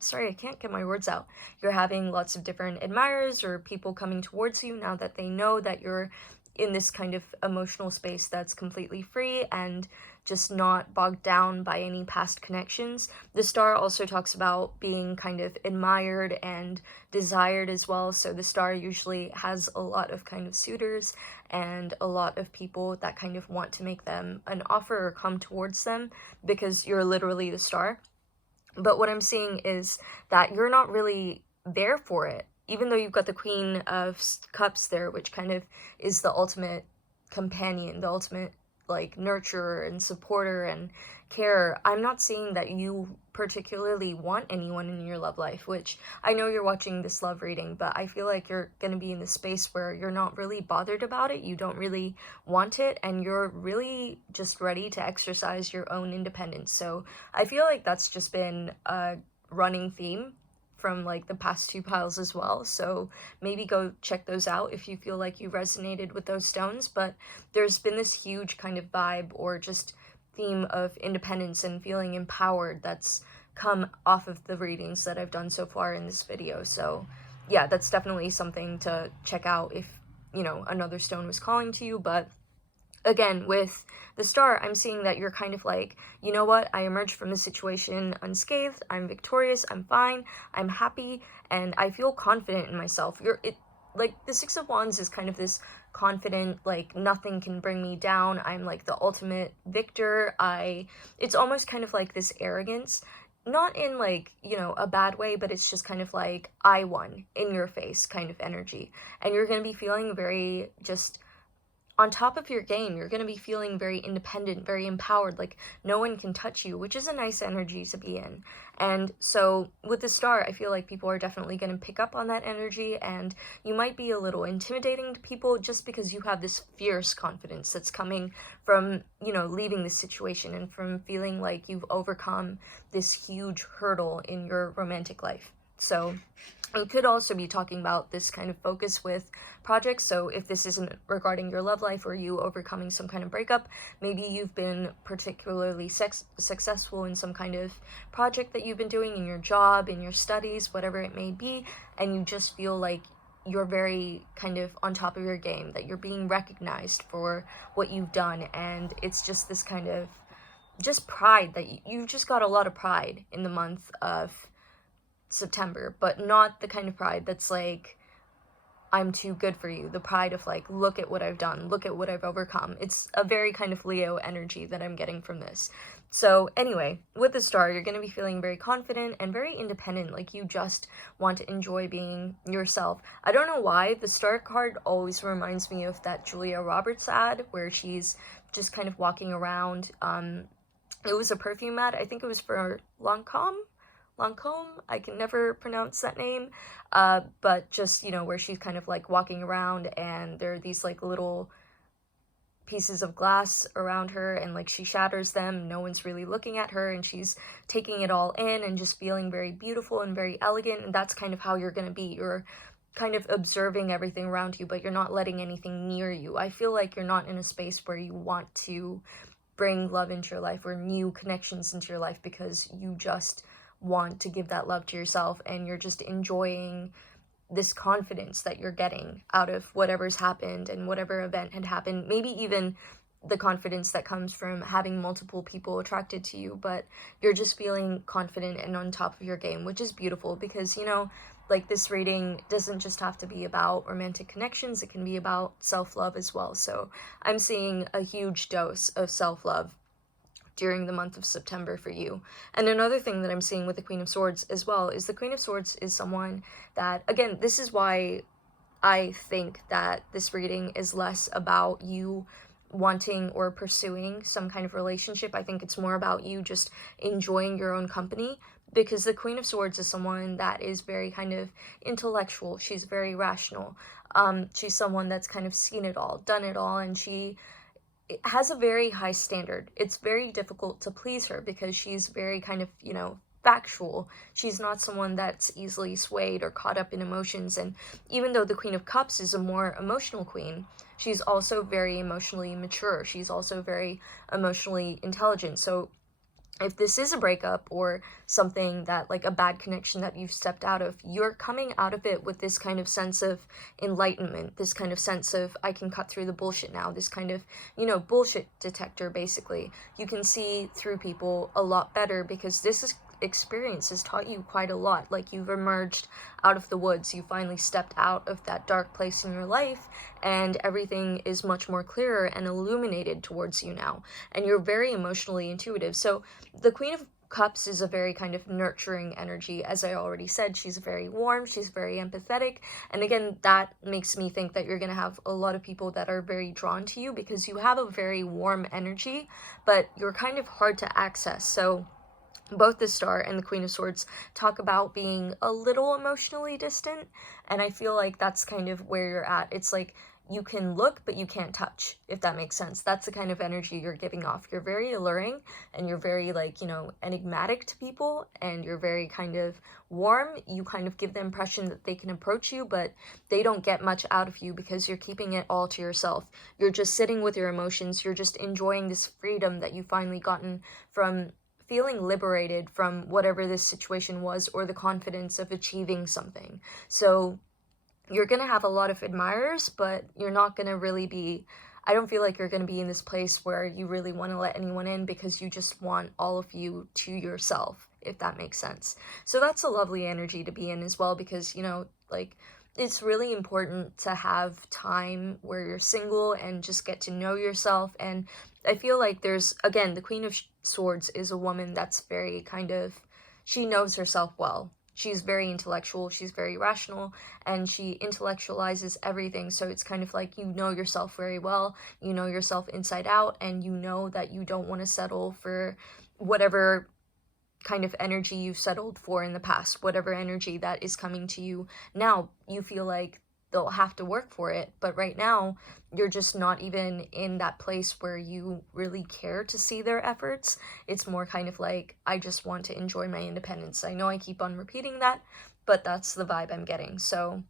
sorry, I can't get my words out. You're having lots of different admirers or people coming towards you now that they know that you're in this kind of emotional space that's completely free and just not bogged down by any past connections. The Star also talks about being kind of admired and desired as well. So the Star usually has a lot of kind of suitors and a lot of people that kind of want to make them an offer or come towards them, because you're literally the Star. But what I'm seeing is that you're not really there for it. Even though you've got the Queen of Cups there, which kind of is the ultimate companion, the ultimate like nurturer and supporter and carer, I'm not seeing that you particularly want anyone in your love life, which I know you're watching this love reading, but I feel like you're going to be in the space where you're not really bothered about it, you don't really want it, and you're really just ready to exercise your own independence. So I feel like that's just been a running theme from like the past two piles as well, so maybe go check those out if you feel like you resonated with those stones. But there's been this huge kind of vibe or just theme of independence and feeling empowered that's come off of the readings that I've done so far in this video. So yeah, that's definitely something to check out if, you know, another stone was calling to you. But again, with the Star, I'm seeing that you're kind of like, you know what, I emerged from this situation unscathed, I'm victorious, I'm fine, I'm happy, and I feel confident in myself. Like, the Six of Wands is kind of this confident, like, nothing can bring me down, I'm like the ultimate victor. It's almost kind of like this arrogance, not in, like, you know, a bad way, but it's just kind of like, I won, in your face kind of energy. And you're gonna be feeling very just on top of your game. You're going to be feeling very independent, very empowered, like no one can touch you, which is a nice energy to be in. And so with the Star, I feel like people are definitely going to pick up on that energy, and you might be a little intimidating to people just because you have this fierce confidence that's coming from, you know, leaving this situation and from feeling like you've overcome this huge hurdle in your romantic life. So we could also be talking about this kind of focus with projects. So if this isn't regarding your love life or you overcoming some kind of breakup, maybe you've been particularly successful in some kind of project that you've been doing in your job, in your studies, whatever it may be, and you just feel like you're very kind of on top of your game, that you're being recognized for what you've done, and it's just this kind of just pride that you've just got a lot of pride in the month of September, but not the kind of pride that's like, I'm too good for you. The pride of like, look at what I've done, look at what I've overcome. It's a very kind of Leo energy that I'm getting from this. So anyway, with the Star, you're going to be feeling very confident and very independent, like you just want to enjoy being yourself. I don't know why, the Star card always reminds me of that Julia Roberts ad where she's just kind of walking around. It was a perfume ad, I think it was for Lancome, I can never pronounce that name, but just, you know, where she's kind of like walking around and there are these like little pieces of glass around her and like she shatters them, no one's really looking at her, and she's taking it all in and just feeling very beautiful and very elegant. And that's kind of how you're gonna be. You're kind of observing everything around you, but you're not letting anything near you. I feel like you're not in a space where you want to bring love into your life or new connections into your life, because you just want to give that love to yourself, and you're just enjoying this confidence that you're getting out of whatever's happened and whatever event had happened. Maybe even the confidence that comes from having multiple people attracted to you, but you're just feeling confident and on top of your game, which is beautiful because, you know, like, this reading doesn't just have to be about romantic connections, it can be about self-love as well. So I'm seeing a huge dose of self-love during the month of September for you. And another thing that I'm seeing with the Queen of Swords as well is the Queen of Swords is someone that, again, this is why I think that this reading is less about you wanting or pursuing some kind of relationship. I think it's more about you just enjoying your own company, because the Queen of Swords is someone that is very kind of intellectual. She's very rational. She's someone that's kind of seen it all, done it all, and she has a very high standard. It's very difficult to please her because she's very kind of, you know, factual. She's not someone that's easily swayed or caught up in emotions. And even though the Queen of Cups is a more emotional queen, she's also very emotionally mature. She's also very emotionally intelligent. So if this is a breakup or something that, like, a bad connection that you've stepped out of, you're coming out of it with this kind of sense of enlightenment, this kind of sense of, I can cut through the bullshit now, this kind of, you know, bullshit detector, basically. You can see through people a lot better because experience has taught you quite a lot. Like, you've emerged out of the woods, you finally stepped out of that dark place in your life, and everything is much more clearer and illuminated towards you now, and you're very emotionally intuitive. So the Queen of Cups is a very kind of nurturing energy. As I already said, she's very warm, she's very empathetic, and again, that makes me think that you're gonna have a lot of people that are very drawn to you because you have a very warm energy, but you're kind of hard to access. So both the Star and the Queen of Swords talk about being a little emotionally distant, and I feel like that's kind of where you're at. It's like you can look, but you can't touch, if that makes sense. That's the kind of energy you're giving off. You're very alluring, and you're very, like, you know, enigmatic to people, and you're very kind of warm. You kind of give the impression that they can approach you, but they don't get much out of you because you're keeping it all to yourself. You're just sitting with your emotions. You're just enjoying this freedom that you've finally gotten from feeling liberated from whatever this situation was, or the confidence of achieving something. So you're gonna have a lot of admirers, but you're not gonna really be, I don't feel like you're gonna be in this place where you really want to let anyone in, because you just want all of you to yourself, if that makes sense. So that's a lovely energy to be in as well, because, you know, like, it's really important to have time where you're single and just get to know yourself. And I feel like there's, again, the Queen of Swords is a woman that's very kind of, she knows herself well. She's very intellectual, she's very rational, and she intellectualizes everything. So it's kind of like, you know yourself very well, you know yourself inside out, and you know that you don't want to settle for whatever kind of energy you've settled for in the past, whatever energy that is coming to you now. You feel like they'll have to work for it, but right now you're just not even in that place where you really care to see their efforts. It's more kind of like, I just want to enjoy my independence. I know I keep on repeating that, but that's the vibe I'm getting. So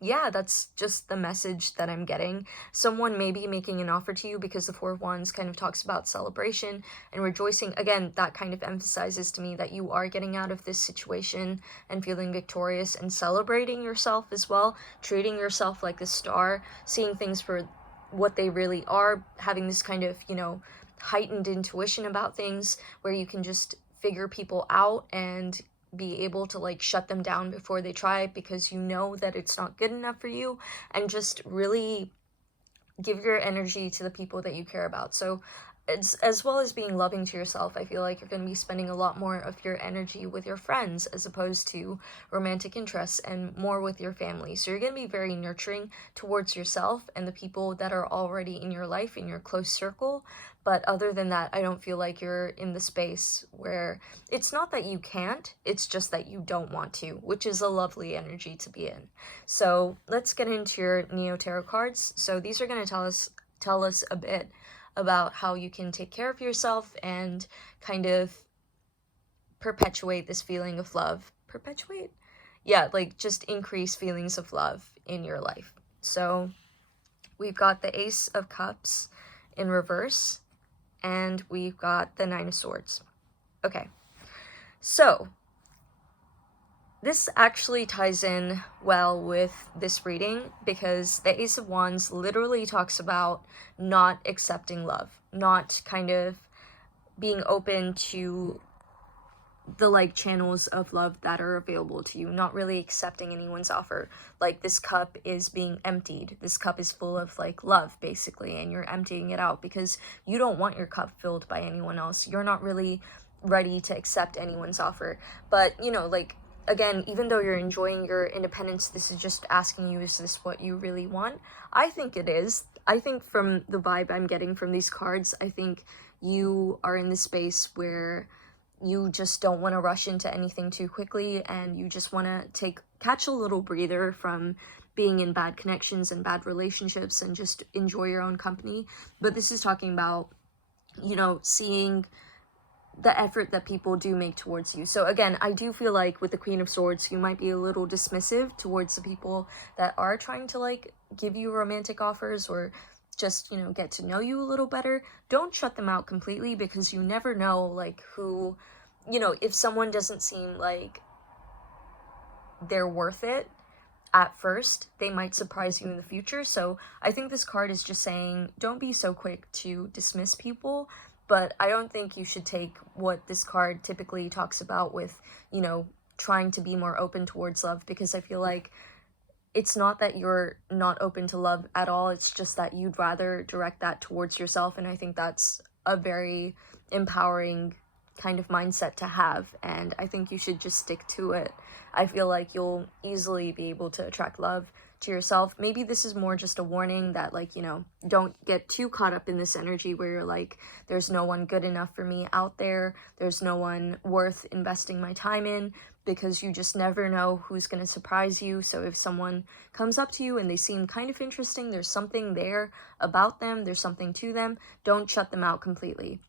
yeah, that's just the message that I'm getting. Someone may be making an offer to you, because the Four of Wands kind of talks about celebration and rejoicing. Again, that kind of emphasizes to me that you are getting out of this situation and feeling victorious and celebrating yourself as well, treating yourself like a star, seeing things for what they really are, having this kind of, you know, heightened intuition about things where you can just figure people out and be able to like shut them down before they try, because you know that it's not good enough for you, and just really give your energy to the people that you care about. So it's, as well as being loving to yourself, I feel like you're going to be spending a lot more of your energy with your friends as opposed to romantic interests, and more with your family. So you're going to be very nurturing towards yourself and the people that are already in your life, in your close circle. But other than that, I don't feel like you're in the space where, it's not that you can't, it's just that you don't want to, which is a lovely energy to be in. So let's get into your Neo Tarot cards. So these are going to tell us a bit about how you can take care of yourself and kind of perpetuate this feeling of love. Perpetuate? Yeah, like just increase feelings of love in your life. So we've got the Ace of Cups in reverse, and we've got the Nine of Swords. Okay, so this actually ties in well with this reading, because the Ace of Wands literally talks about not accepting love, not kind of being open to the like channels of love that are available to you, not really accepting anyone's offer. Like, this cup is being emptied. This cup is full of like love, basically, and you're emptying it out because you don't want your cup filled by anyone else. You're not really ready to accept anyone's offer. But, you know, like, again, even though you're enjoying your independence, this is just asking you, is this what you really want? I think it is. I think from the vibe I'm getting from these cards, I think you are in the space where you just don't want to rush into anything too quickly, and you just want to catch a little breather from being in bad connections and bad relationships, and just enjoy your own company. But this is talking about, you know, seeing the effort that people do make towards you. So again, I do feel like with the Queen of Swords, you might be a little dismissive towards the people that are trying to like give you romantic offers, or just, you know, get to know you a little better. Don't shut them out completely, because you never know like who, you know, if someone doesn't seem like they're worth it at first, they might surprise you in the future. So I think this card is just saying, don't be so quick to dismiss people. But I don't think you should take what this card typically talks about with, you know, trying to be more open towards love, because I feel like it's not that you're not open to love at all. It's just that you'd rather direct that towards yourself. And I think that's a very empowering kind of mindset to have. And I think you should just stick to it. I feel like you'll easily be able to attract love to yourself. Maybe this is more just a warning that, like, you know, don't get too caught up in this energy where you're like, there's no one good enough for me out there. There's no one worth investing my time in, because you just never know who's going to surprise you. So if someone comes up to you and they seem kind of interesting, there's something there about them, there's something to them, don't shut them out completely,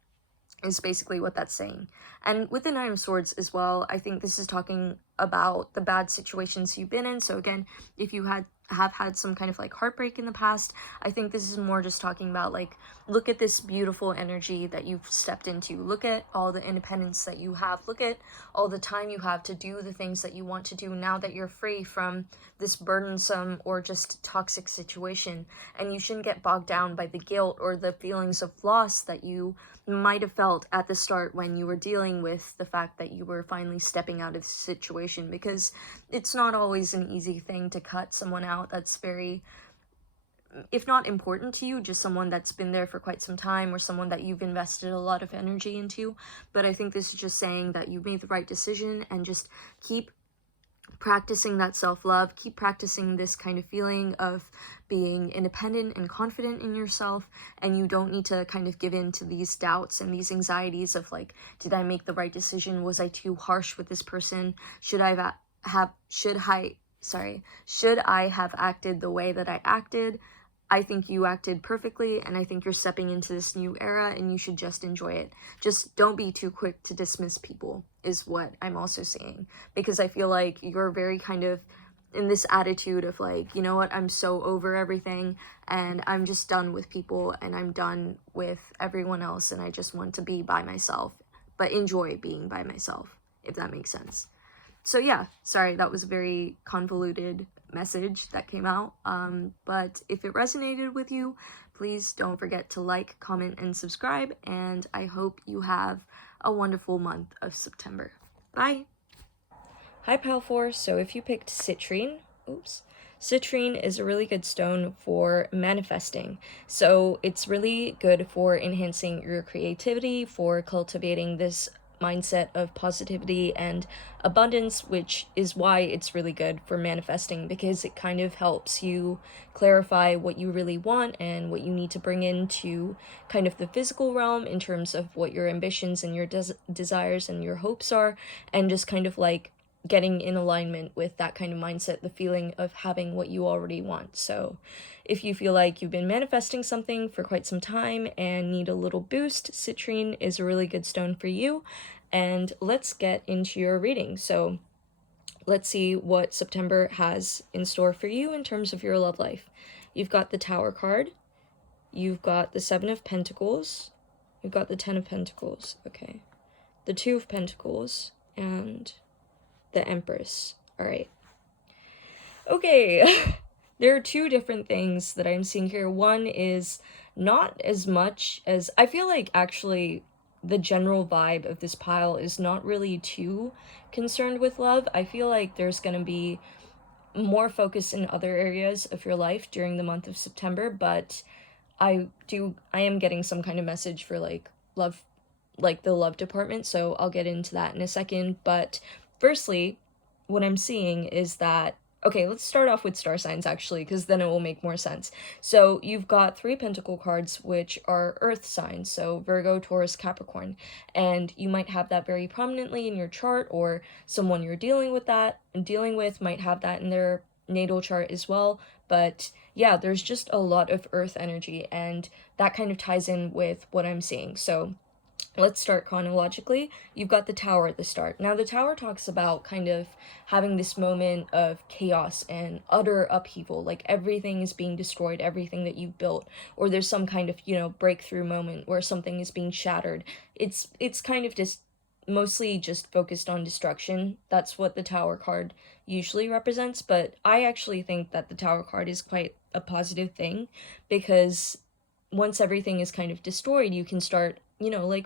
is basically what that's saying. And with the Nine of Swords as well, I think this is talking about the bad situations you've been in. So again, if you have had some kind of like heartbreak in the past, I think this is more just talking about like, look at this beautiful energy that you've stepped into. Look at all the independence that you have. Look at all the time you have to do the things that you want to do now that you're free from this burdensome or just toxic situation. And you shouldn't get bogged down by the guilt or the feelings of loss that you might have felt at the start when you were dealing with the fact that you were finally stepping out of the situation, because it's not always an easy thing to cut someone out that's very, if not important to you, just someone that's been there for quite some time or someone that you've invested a lot of energy into. But I think this is just saying that you made the right decision, and just keep practicing that self-love, keep practicing this kind of feeling of being independent and confident in yourself, and you don't need to kind of give in to these doubts and these anxieties of like, did I make the right decision? Was I too harsh with this person? Should I have acted the way that I acted? I think you acted perfectly, and I think you're stepping into this new era, and you should just enjoy it. Just don't be too quick to dismiss people, is what I'm also saying. Because I feel like you're very kind of in this attitude of like, you know what, I'm so over everything, and I'm just done with people, and I'm done with everyone else, and I just want to be by myself, but enjoy being by myself, if that makes sense. So yeah, sorry, that was a very convoluted message that came out, but if it resonated with you, please don't forget to like, comment, and subscribe, and I hope you have a wonderful month of September. Bye! Hi Pal 4, so if you picked Citrine, Citrine is a really good stone for manifesting. So it's really good for enhancing your creativity, for cultivating this mindset of positivity and abundance, which is why it's really good for manifesting, because it kind of helps you clarify what you really want and what you need to bring into kind of the physical realm in terms of what your ambitions and your desires and your hopes are, and just kind of like getting in alignment with that kind of mindset, the feeling of having what you already want. So if you feel like you've been manifesting something for quite some time and need a little boost, Citrine is a really good stone for you. And let's get into your reading. So let's see what September has in store for you in terms of your love life. You've got the Tower card, you've got the Seven of Pentacles, you've got the Ten of Pentacles, okay, the Two of Pentacles, and the Empress. All right. Okay. There are two different things that I'm seeing here. One is not as much as, I feel like actually the general vibe of this pile is not really too concerned with love. I feel like there's going to be more focus in other areas of your life during the month of September, but I am getting some kind of message for like love, like the love department, so I'll get into that in a second. But firstly, what I'm seeing is that, okay, let's start off with star signs actually, because then it will make more sense. So you've got 3 Pentacle cards, which are earth signs, so Virgo, Taurus, Capricorn, and you might have that very prominently in your chart, or someone you're dealing with might have that in their natal chart as well. But yeah, there's just a lot of earth energy, and that kind of ties in with what I'm seeing. So let's start chronologically. You've got the Tower at the start. Now, the Tower talks about kind of having this moment of chaos and utter upheaval, like everything is being destroyed, everything that you've built, or there's some kind of, breakthrough moment where something is being shattered. It's kind of just mostly just focused on destruction. That's what the Tower card usually represents, but I actually think that the Tower card is quite a positive thing, because once everything is kind of destroyed, you can start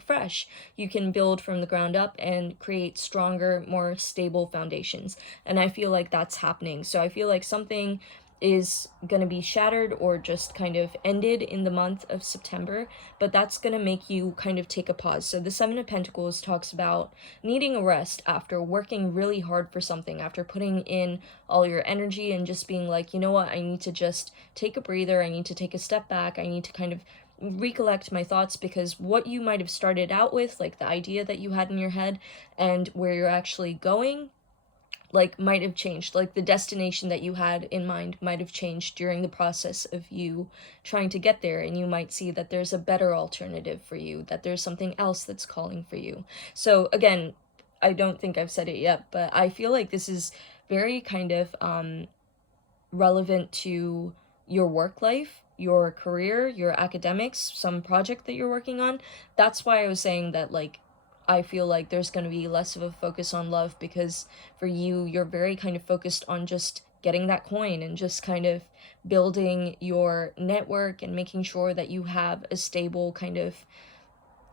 fresh. You can build from the ground up and create stronger, more stable foundations. And I feel like that's happening. So I feel like something is going to be shattered or just kind of ended in the month of September, but that's going to make you kind of take a pause. So the Seven of Pentacles talks about needing a rest after working really hard for something, after putting in all your energy and just being like, you know what, I need to just take a breather, I need to take a step back, I need to kind of recollect my thoughts, because what you might have started out with, like the idea that you had in your head and where you're actually going, like might have changed. Like the destination that you had in mind might have changed during the process of you trying to get there, and you might see that there's a better alternative for you, that there's something else that's calling for you. So again, I don't think I've said it yet, but I feel like this is very kind of relevant to your work life, your career, your academics, some project that you're working on. That's why I was saying that, like, I feel like there's going to be less of a focus on love, because for you, you're very kind of focused on just getting that coin and just kind of building your network and making sure that you have a stable kind of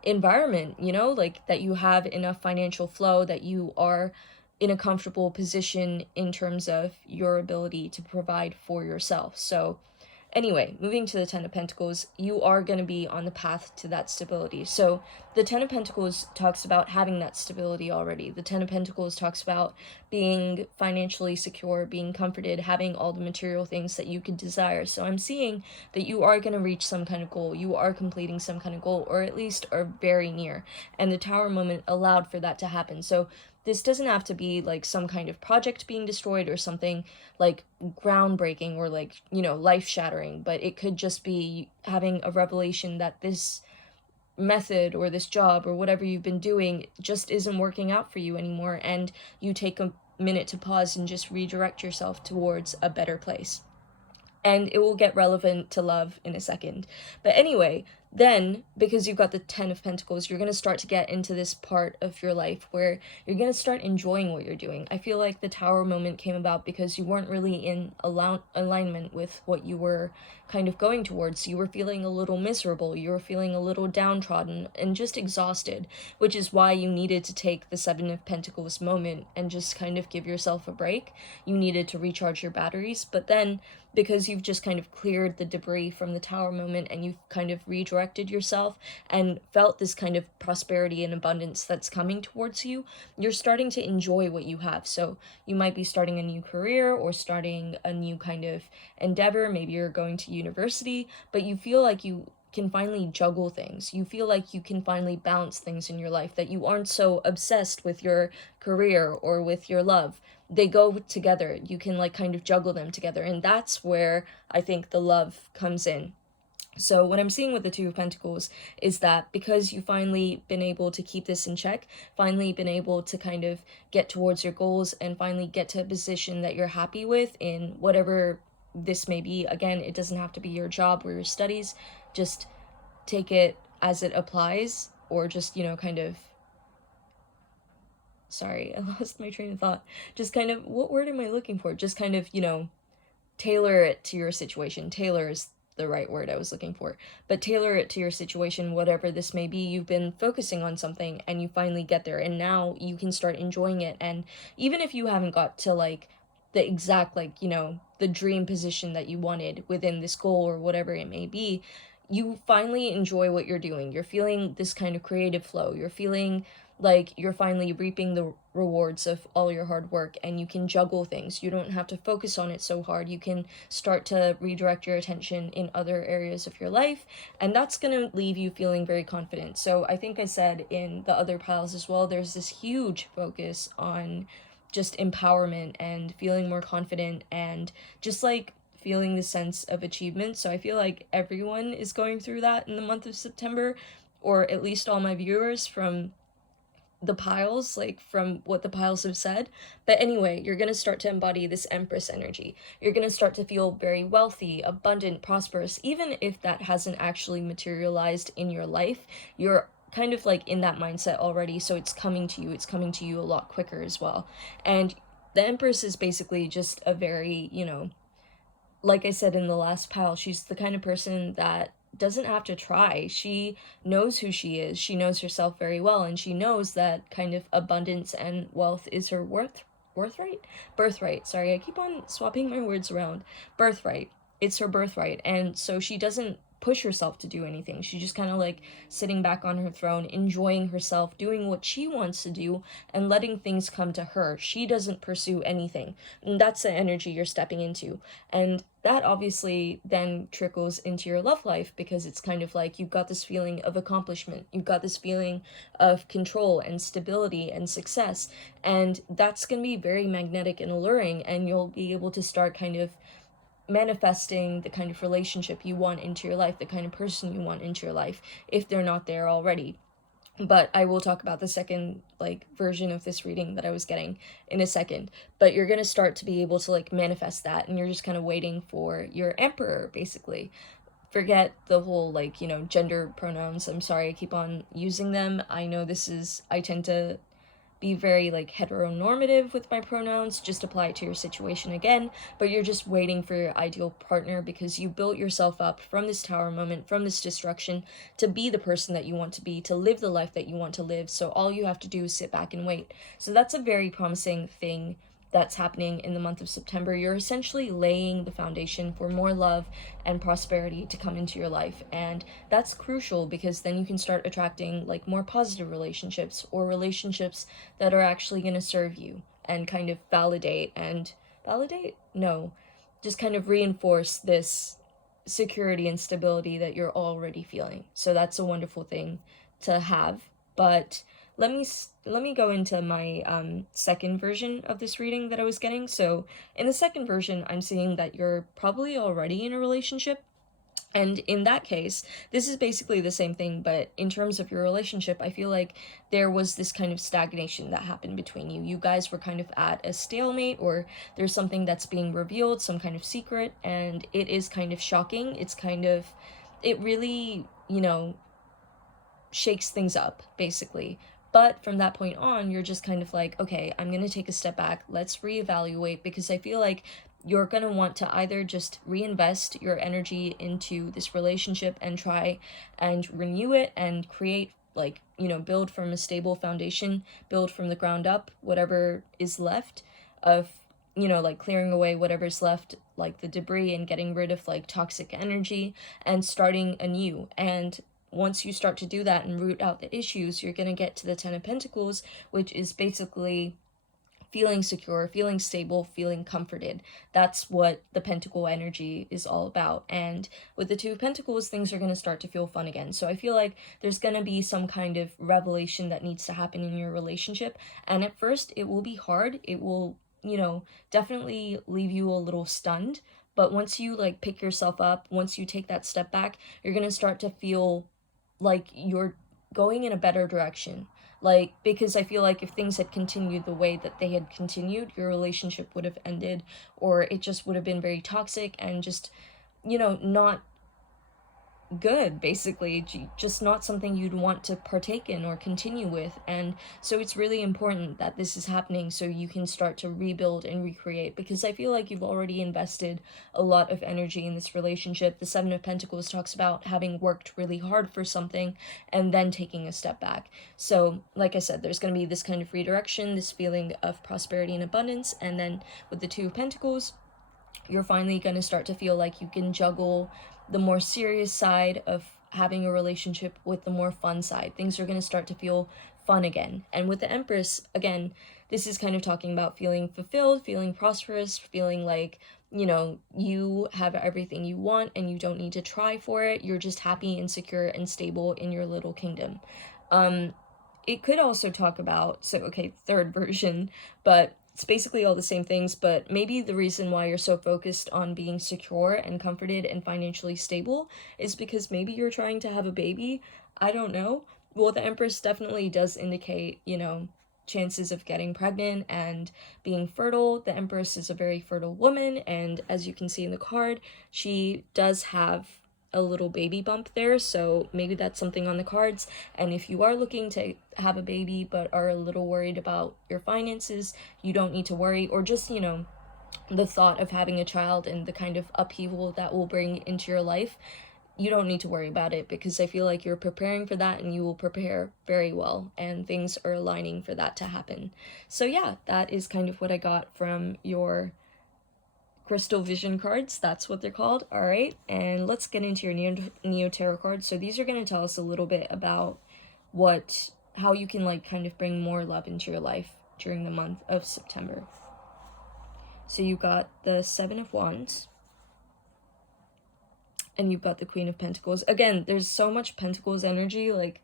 environment, you know, like that you have enough financial flow, that you are in a comfortable position in terms of your ability to provide for yourself. So anyway, moving to the Ten of Pentacles, you are going to be on the path to that stability. So the Ten of Pentacles talks about having that stability already. The Ten of Pentacles talks about being financially secure, being comforted, having all the material things that you could desire. So I'm seeing that you are going to reach some kind of goal. You are completing some kind of goal, or at least are very near. And the Tower moment allowed for that to happen. So this doesn't have to be like some kind of project being destroyed or something like groundbreaking or like, you know, life shattering, but it could just be having a revelation that this method or this job or whatever you've been doing just isn't working out for you anymore, and you take a minute to pause and just redirect yourself towards a better place. And it will get relevant to love in a second. But anyway, then, because you've got the Ten of Pentacles, you're going to start to get into this part of your life where you're going to start enjoying what you're doing. I feel like the Tower moment came about because you weren't really in alignment with what you were kind of going towards. You were feeling a little miserable, you were feeling a little downtrodden and just exhausted, which is why you needed to take the Seven of Pentacles moment and just kind of give yourself a break. You needed to recharge your batteries, but then because you've just kind of cleared the debris from the Tower moment and you've kind of redirected yourself and felt this kind of prosperity and abundance that's coming towards you, you're starting to enjoy what you have. So you might be starting a new career or starting a new kind of endeavor. Maybe you're going to university, but you feel like you can finally juggle things. You feel like you can finally balance things in your life, that you aren't so obsessed with your career or with your love. They go together. You can like kind of juggle them together, and that's where I think the love comes in. So what I'm seeing with the Two of Pentacles is that because you've finally been able to keep this in check, finally been able to kind of get towards your goals and finally get to a position that you're happy with in whatever this may be. Again, it doesn't have to be your job or your studies. Just take it as it applies, or just, you know, kind of, sorry, I lost my train of thought. Just kind of, what word am I looking for? Just kind of, you know, tailor it to your situation. Tailor is the right word I was looking for. But tailor it to your situation, whatever this may be. You've been focusing on something and you finally get there, and now you can start enjoying it. And even if you haven't got to like the exact, like, you know, the dream position that you wanted within this goal or whatever it may be, you finally enjoy what you're doing. You're feeling this kind of creative flow. You're feeling like you're finally reaping the rewards of all your hard work, and you can juggle things. You don't have to focus on it so hard. You can start to redirect your attention in other areas of your life, and that's going to leave you feeling very confident. So I think I said in the other piles as well, there's this huge focus on just empowerment and feeling more confident and just like feeling the sense of achievement. So I feel like everyone is going through that in the month of September, or at least all my viewers from the piles, like from what the piles have said. But anyway, you're going to start to embody this Empress energy. You're going to start to feel very wealthy, abundant, prosperous, even if that hasn't actually materialized in your life. You're kind of like in that mindset already, so it's coming to you. It's coming to you a lot quicker as well. And the Empress is basically just a very, you know, like I said in the last pile, she's the kind of person that doesn't have to try. She knows who she is. She knows herself very well, and she knows that kind of abundance and wealth is her birthright. Sorry, I keep on swapping my words around. Birthright. It's her birthright. And so she doesn't push herself to do anything. She's just kind of like sitting back on her throne, enjoying herself, doing what she wants to do, and letting things come to her. She doesn't pursue anything. And that's the energy you're stepping into. And that obviously then trickles into your love life, because it's kind of like you've got this feeling of accomplishment. You've got this feeling of control and stability and success. And that's going to be very magnetic and alluring, and you'll be able to start kind of manifesting the kind of relationship you want into your life, the kind of person you want into your life, if they're not there already. but I will talk about the second like version of this reading that I was getting in a second. But you're going to start to be able to like manifest that, and you're just kind of waiting for your emperor, basically. Forget the whole like, you know, gender pronouns. I'm sorry I keep on using them. I know I tend to be very like heteronormative with my pronouns, just apply it to your situation again, but you're just waiting for your ideal partner because you built yourself up from this tower moment, from this destruction, to be the person that you want to be, to live the life that you want to live. So all you have to do is sit back and wait. So that's a very promising thing that's happening in the month of September. You're essentially laying the foundation for more love and prosperity to come into your life. And that's crucial because then you can start attracting like more positive relationships, or relationships that are actually going to serve you and kind of validate? No, just kind of reinforce this security and stability that you're already feeling. So that's a wonderful thing to have. But let me go into my second version of this reading that I was getting. So in the second version, I'm seeing that you're probably already in a relationship. And in that case, this is basically the same thing, but in terms of your relationship, I feel like there was this kind of stagnation that happened between you. You guys were kind of at a stalemate, or there's something that's being revealed, some kind of secret, and it is kind of shocking. It really, you know, shakes things up, basically. But from that point on, you're just kind of like, okay, I'm going to take a step back. Let's reevaluate, because I feel like you're going to want to either just reinvest your energy into this relationship and try and renew it and create, like, you know, build from a stable foundation, build from the ground up, whatever is left of, you know, like clearing away whatever's left, like the debris, and getting rid of like toxic energy and starting anew. And once you start to do that and root out the issues, you're going to get to the Ten of Pentacles, which is basically feeling secure, feeling stable, feeling comforted. That's what the Pentacle energy is all about. And with the Two of Pentacles, things are going to start to feel fun again. So I feel like there's going to be some kind of revelation that needs to happen in your relationship. And at first, it will be hard. It will, you know, definitely leave you a little stunned. But once you like pick yourself up, once you take that step back, you're going to start to feel like you're going in a better direction. Like, because I feel like if things had continued the way that they had continued, your relationship would have ended, or it just would have been very toxic and just, you know, not good, basically, just not something you'd want to partake in or continue with. And so it's really important that this is happening so you can start to rebuild and recreate, because I feel like you've already invested a lot of energy in this relationship. The Seven of Pentacles talks about having worked really hard for something and then taking a step back. So like I said, there's going to be this kind of redirection, this feeling of prosperity and abundance. And then with the Two of Pentacles, you're finally going to start to feel like you can juggle the more serious side of having a relationship with the more fun side. Things are going to start to feel fun again. And with the Empress, again, this is kind of talking about feeling fulfilled, feeling prosperous, feeling like, you know, you have everything you want and you don't need to try for it. You're just happy and secure and stable in your little kingdom. It could also talk about, so okay, third version, but it's basically all the same things, but maybe the reason why you're so focused on being secure and comforted and financially stable is because maybe you're trying to have a baby. I don't know. Well, the Empress definitely does indicate, you know, chances of getting pregnant and being fertile. The Empress is a very fertile woman, and as you can see in the card, she does have a little baby bump there, so maybe that's something on the cards. And if you are looking to have a baby but are a little worried about your finances, you don't need to worry, or just, you know, the thought of having a child and the kind of upheaval that will bring into your life, you don't need to worry about it, because I feel like you're preparing for that and you will prepare very well, and things are aligning for that to happen. So yeah, that is kind of what I got from your crystal vision cards. That's what they're called. All right, and let's get into your Neo Tarot cards. So these are going to tell us a little bit about how you can like kind of bring more love into your life during the month of September. So you've got the Seven of Wands, and you've got the Queen of Pentacles. Again, there's so much Pentacles energy. Like,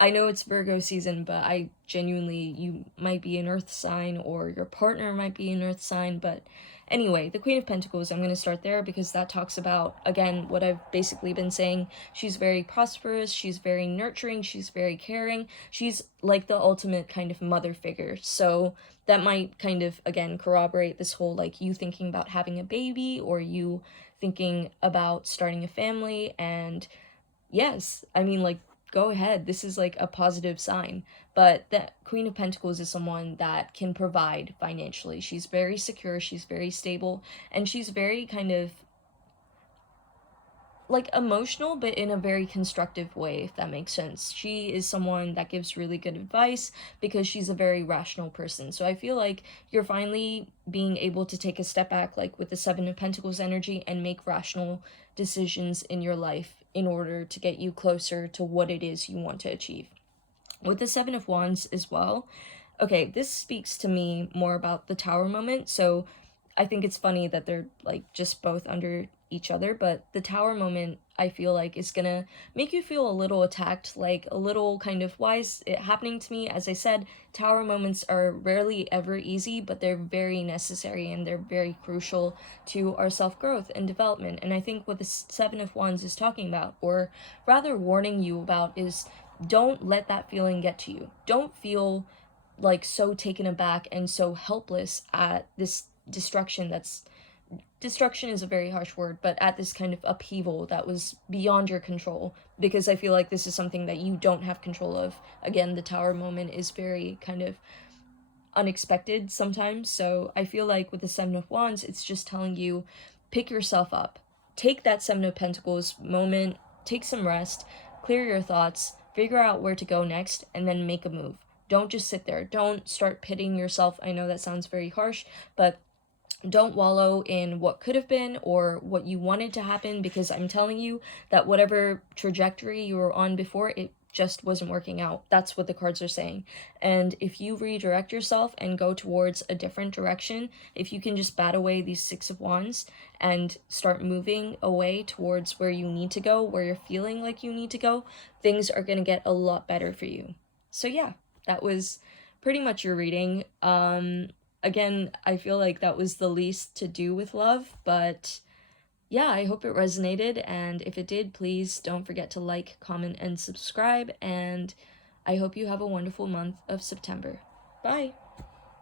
I know it's Virgo season, but I genuinely, you might be an earth sign or your partner might be an earth sign. But anyway, the Queen of Pentacles, I'm going to start there because that talks about, again, what I've basically been saying. She's very prosperous, she's very nurturing, she's very caring. She's like the ultimate kind of mother figure. So that might kind of, again, corroborate this whole like you thinking about having a baby or you thinking about starting a family. And yes, I mean, like, go ahead. This is like a positive sign. But the Queen of Pentacles is someone that can provide financially. She's very secure, she's very stable, and she's very kind of like emotional, but in a very constructive way, if that makes sense. She is someone that gives really good advice because she's a very rational person. So I feel like you're finally being able to take a step back, like with the Seven of Pentacles energy, and make rational decisions in your life in order to get you closer to what it is you want to achieve. With the Seven of Wands as well, okay, this speaks to me more about the Tower moment. So I think it's funny that they're like just both under each other, but the Tower moment I feel like is gonna make you feel a little attacked, like a little kind of, why is it happening to me? As I said, Tower moments are rarely ever easy, but they're very necessary and they're very crucial to our self-growth and development. And I think what the Seven of Wands is talking about, or rather warning you about, is don't let that feeling get to you. Don't feel like so taken aback and so helpless at this destruction is a very harsh word, but at this kind of upheaval that was beyond your control, because I feel like this is something that you don't have control of. Again, the Tower moment is very kind of unexpected sometimes, so I feel like with the Seven of Wands, it's just telling you, pick yourself up. Take that Seven of Pentacles moment, take some rest, clear your thoughts, figure out where to go next, and then make a move. Don't just sit there. Don't start pitting yourself. I know that sounds very harsh, but don't wallow in what could have been or what you wanted to happen, because I'm telling you that whatever trajectory you were on before, it just wasn't working out. That's what the cards are saying. And if you redirect yourself and go towards a different direction, if you can just bat away these Six of Wands and start moving away towards where you need to go, where you're feeling like you need to go, things are going to get a lot better for you. So yeah, that was pretty much your reading. Again, I feel like that was the least to do with love, but yeah, I hope it resonated, and if it did, please don't forget to like, comment, and subscribe, and I hope you have a wonderful month of September. Bye!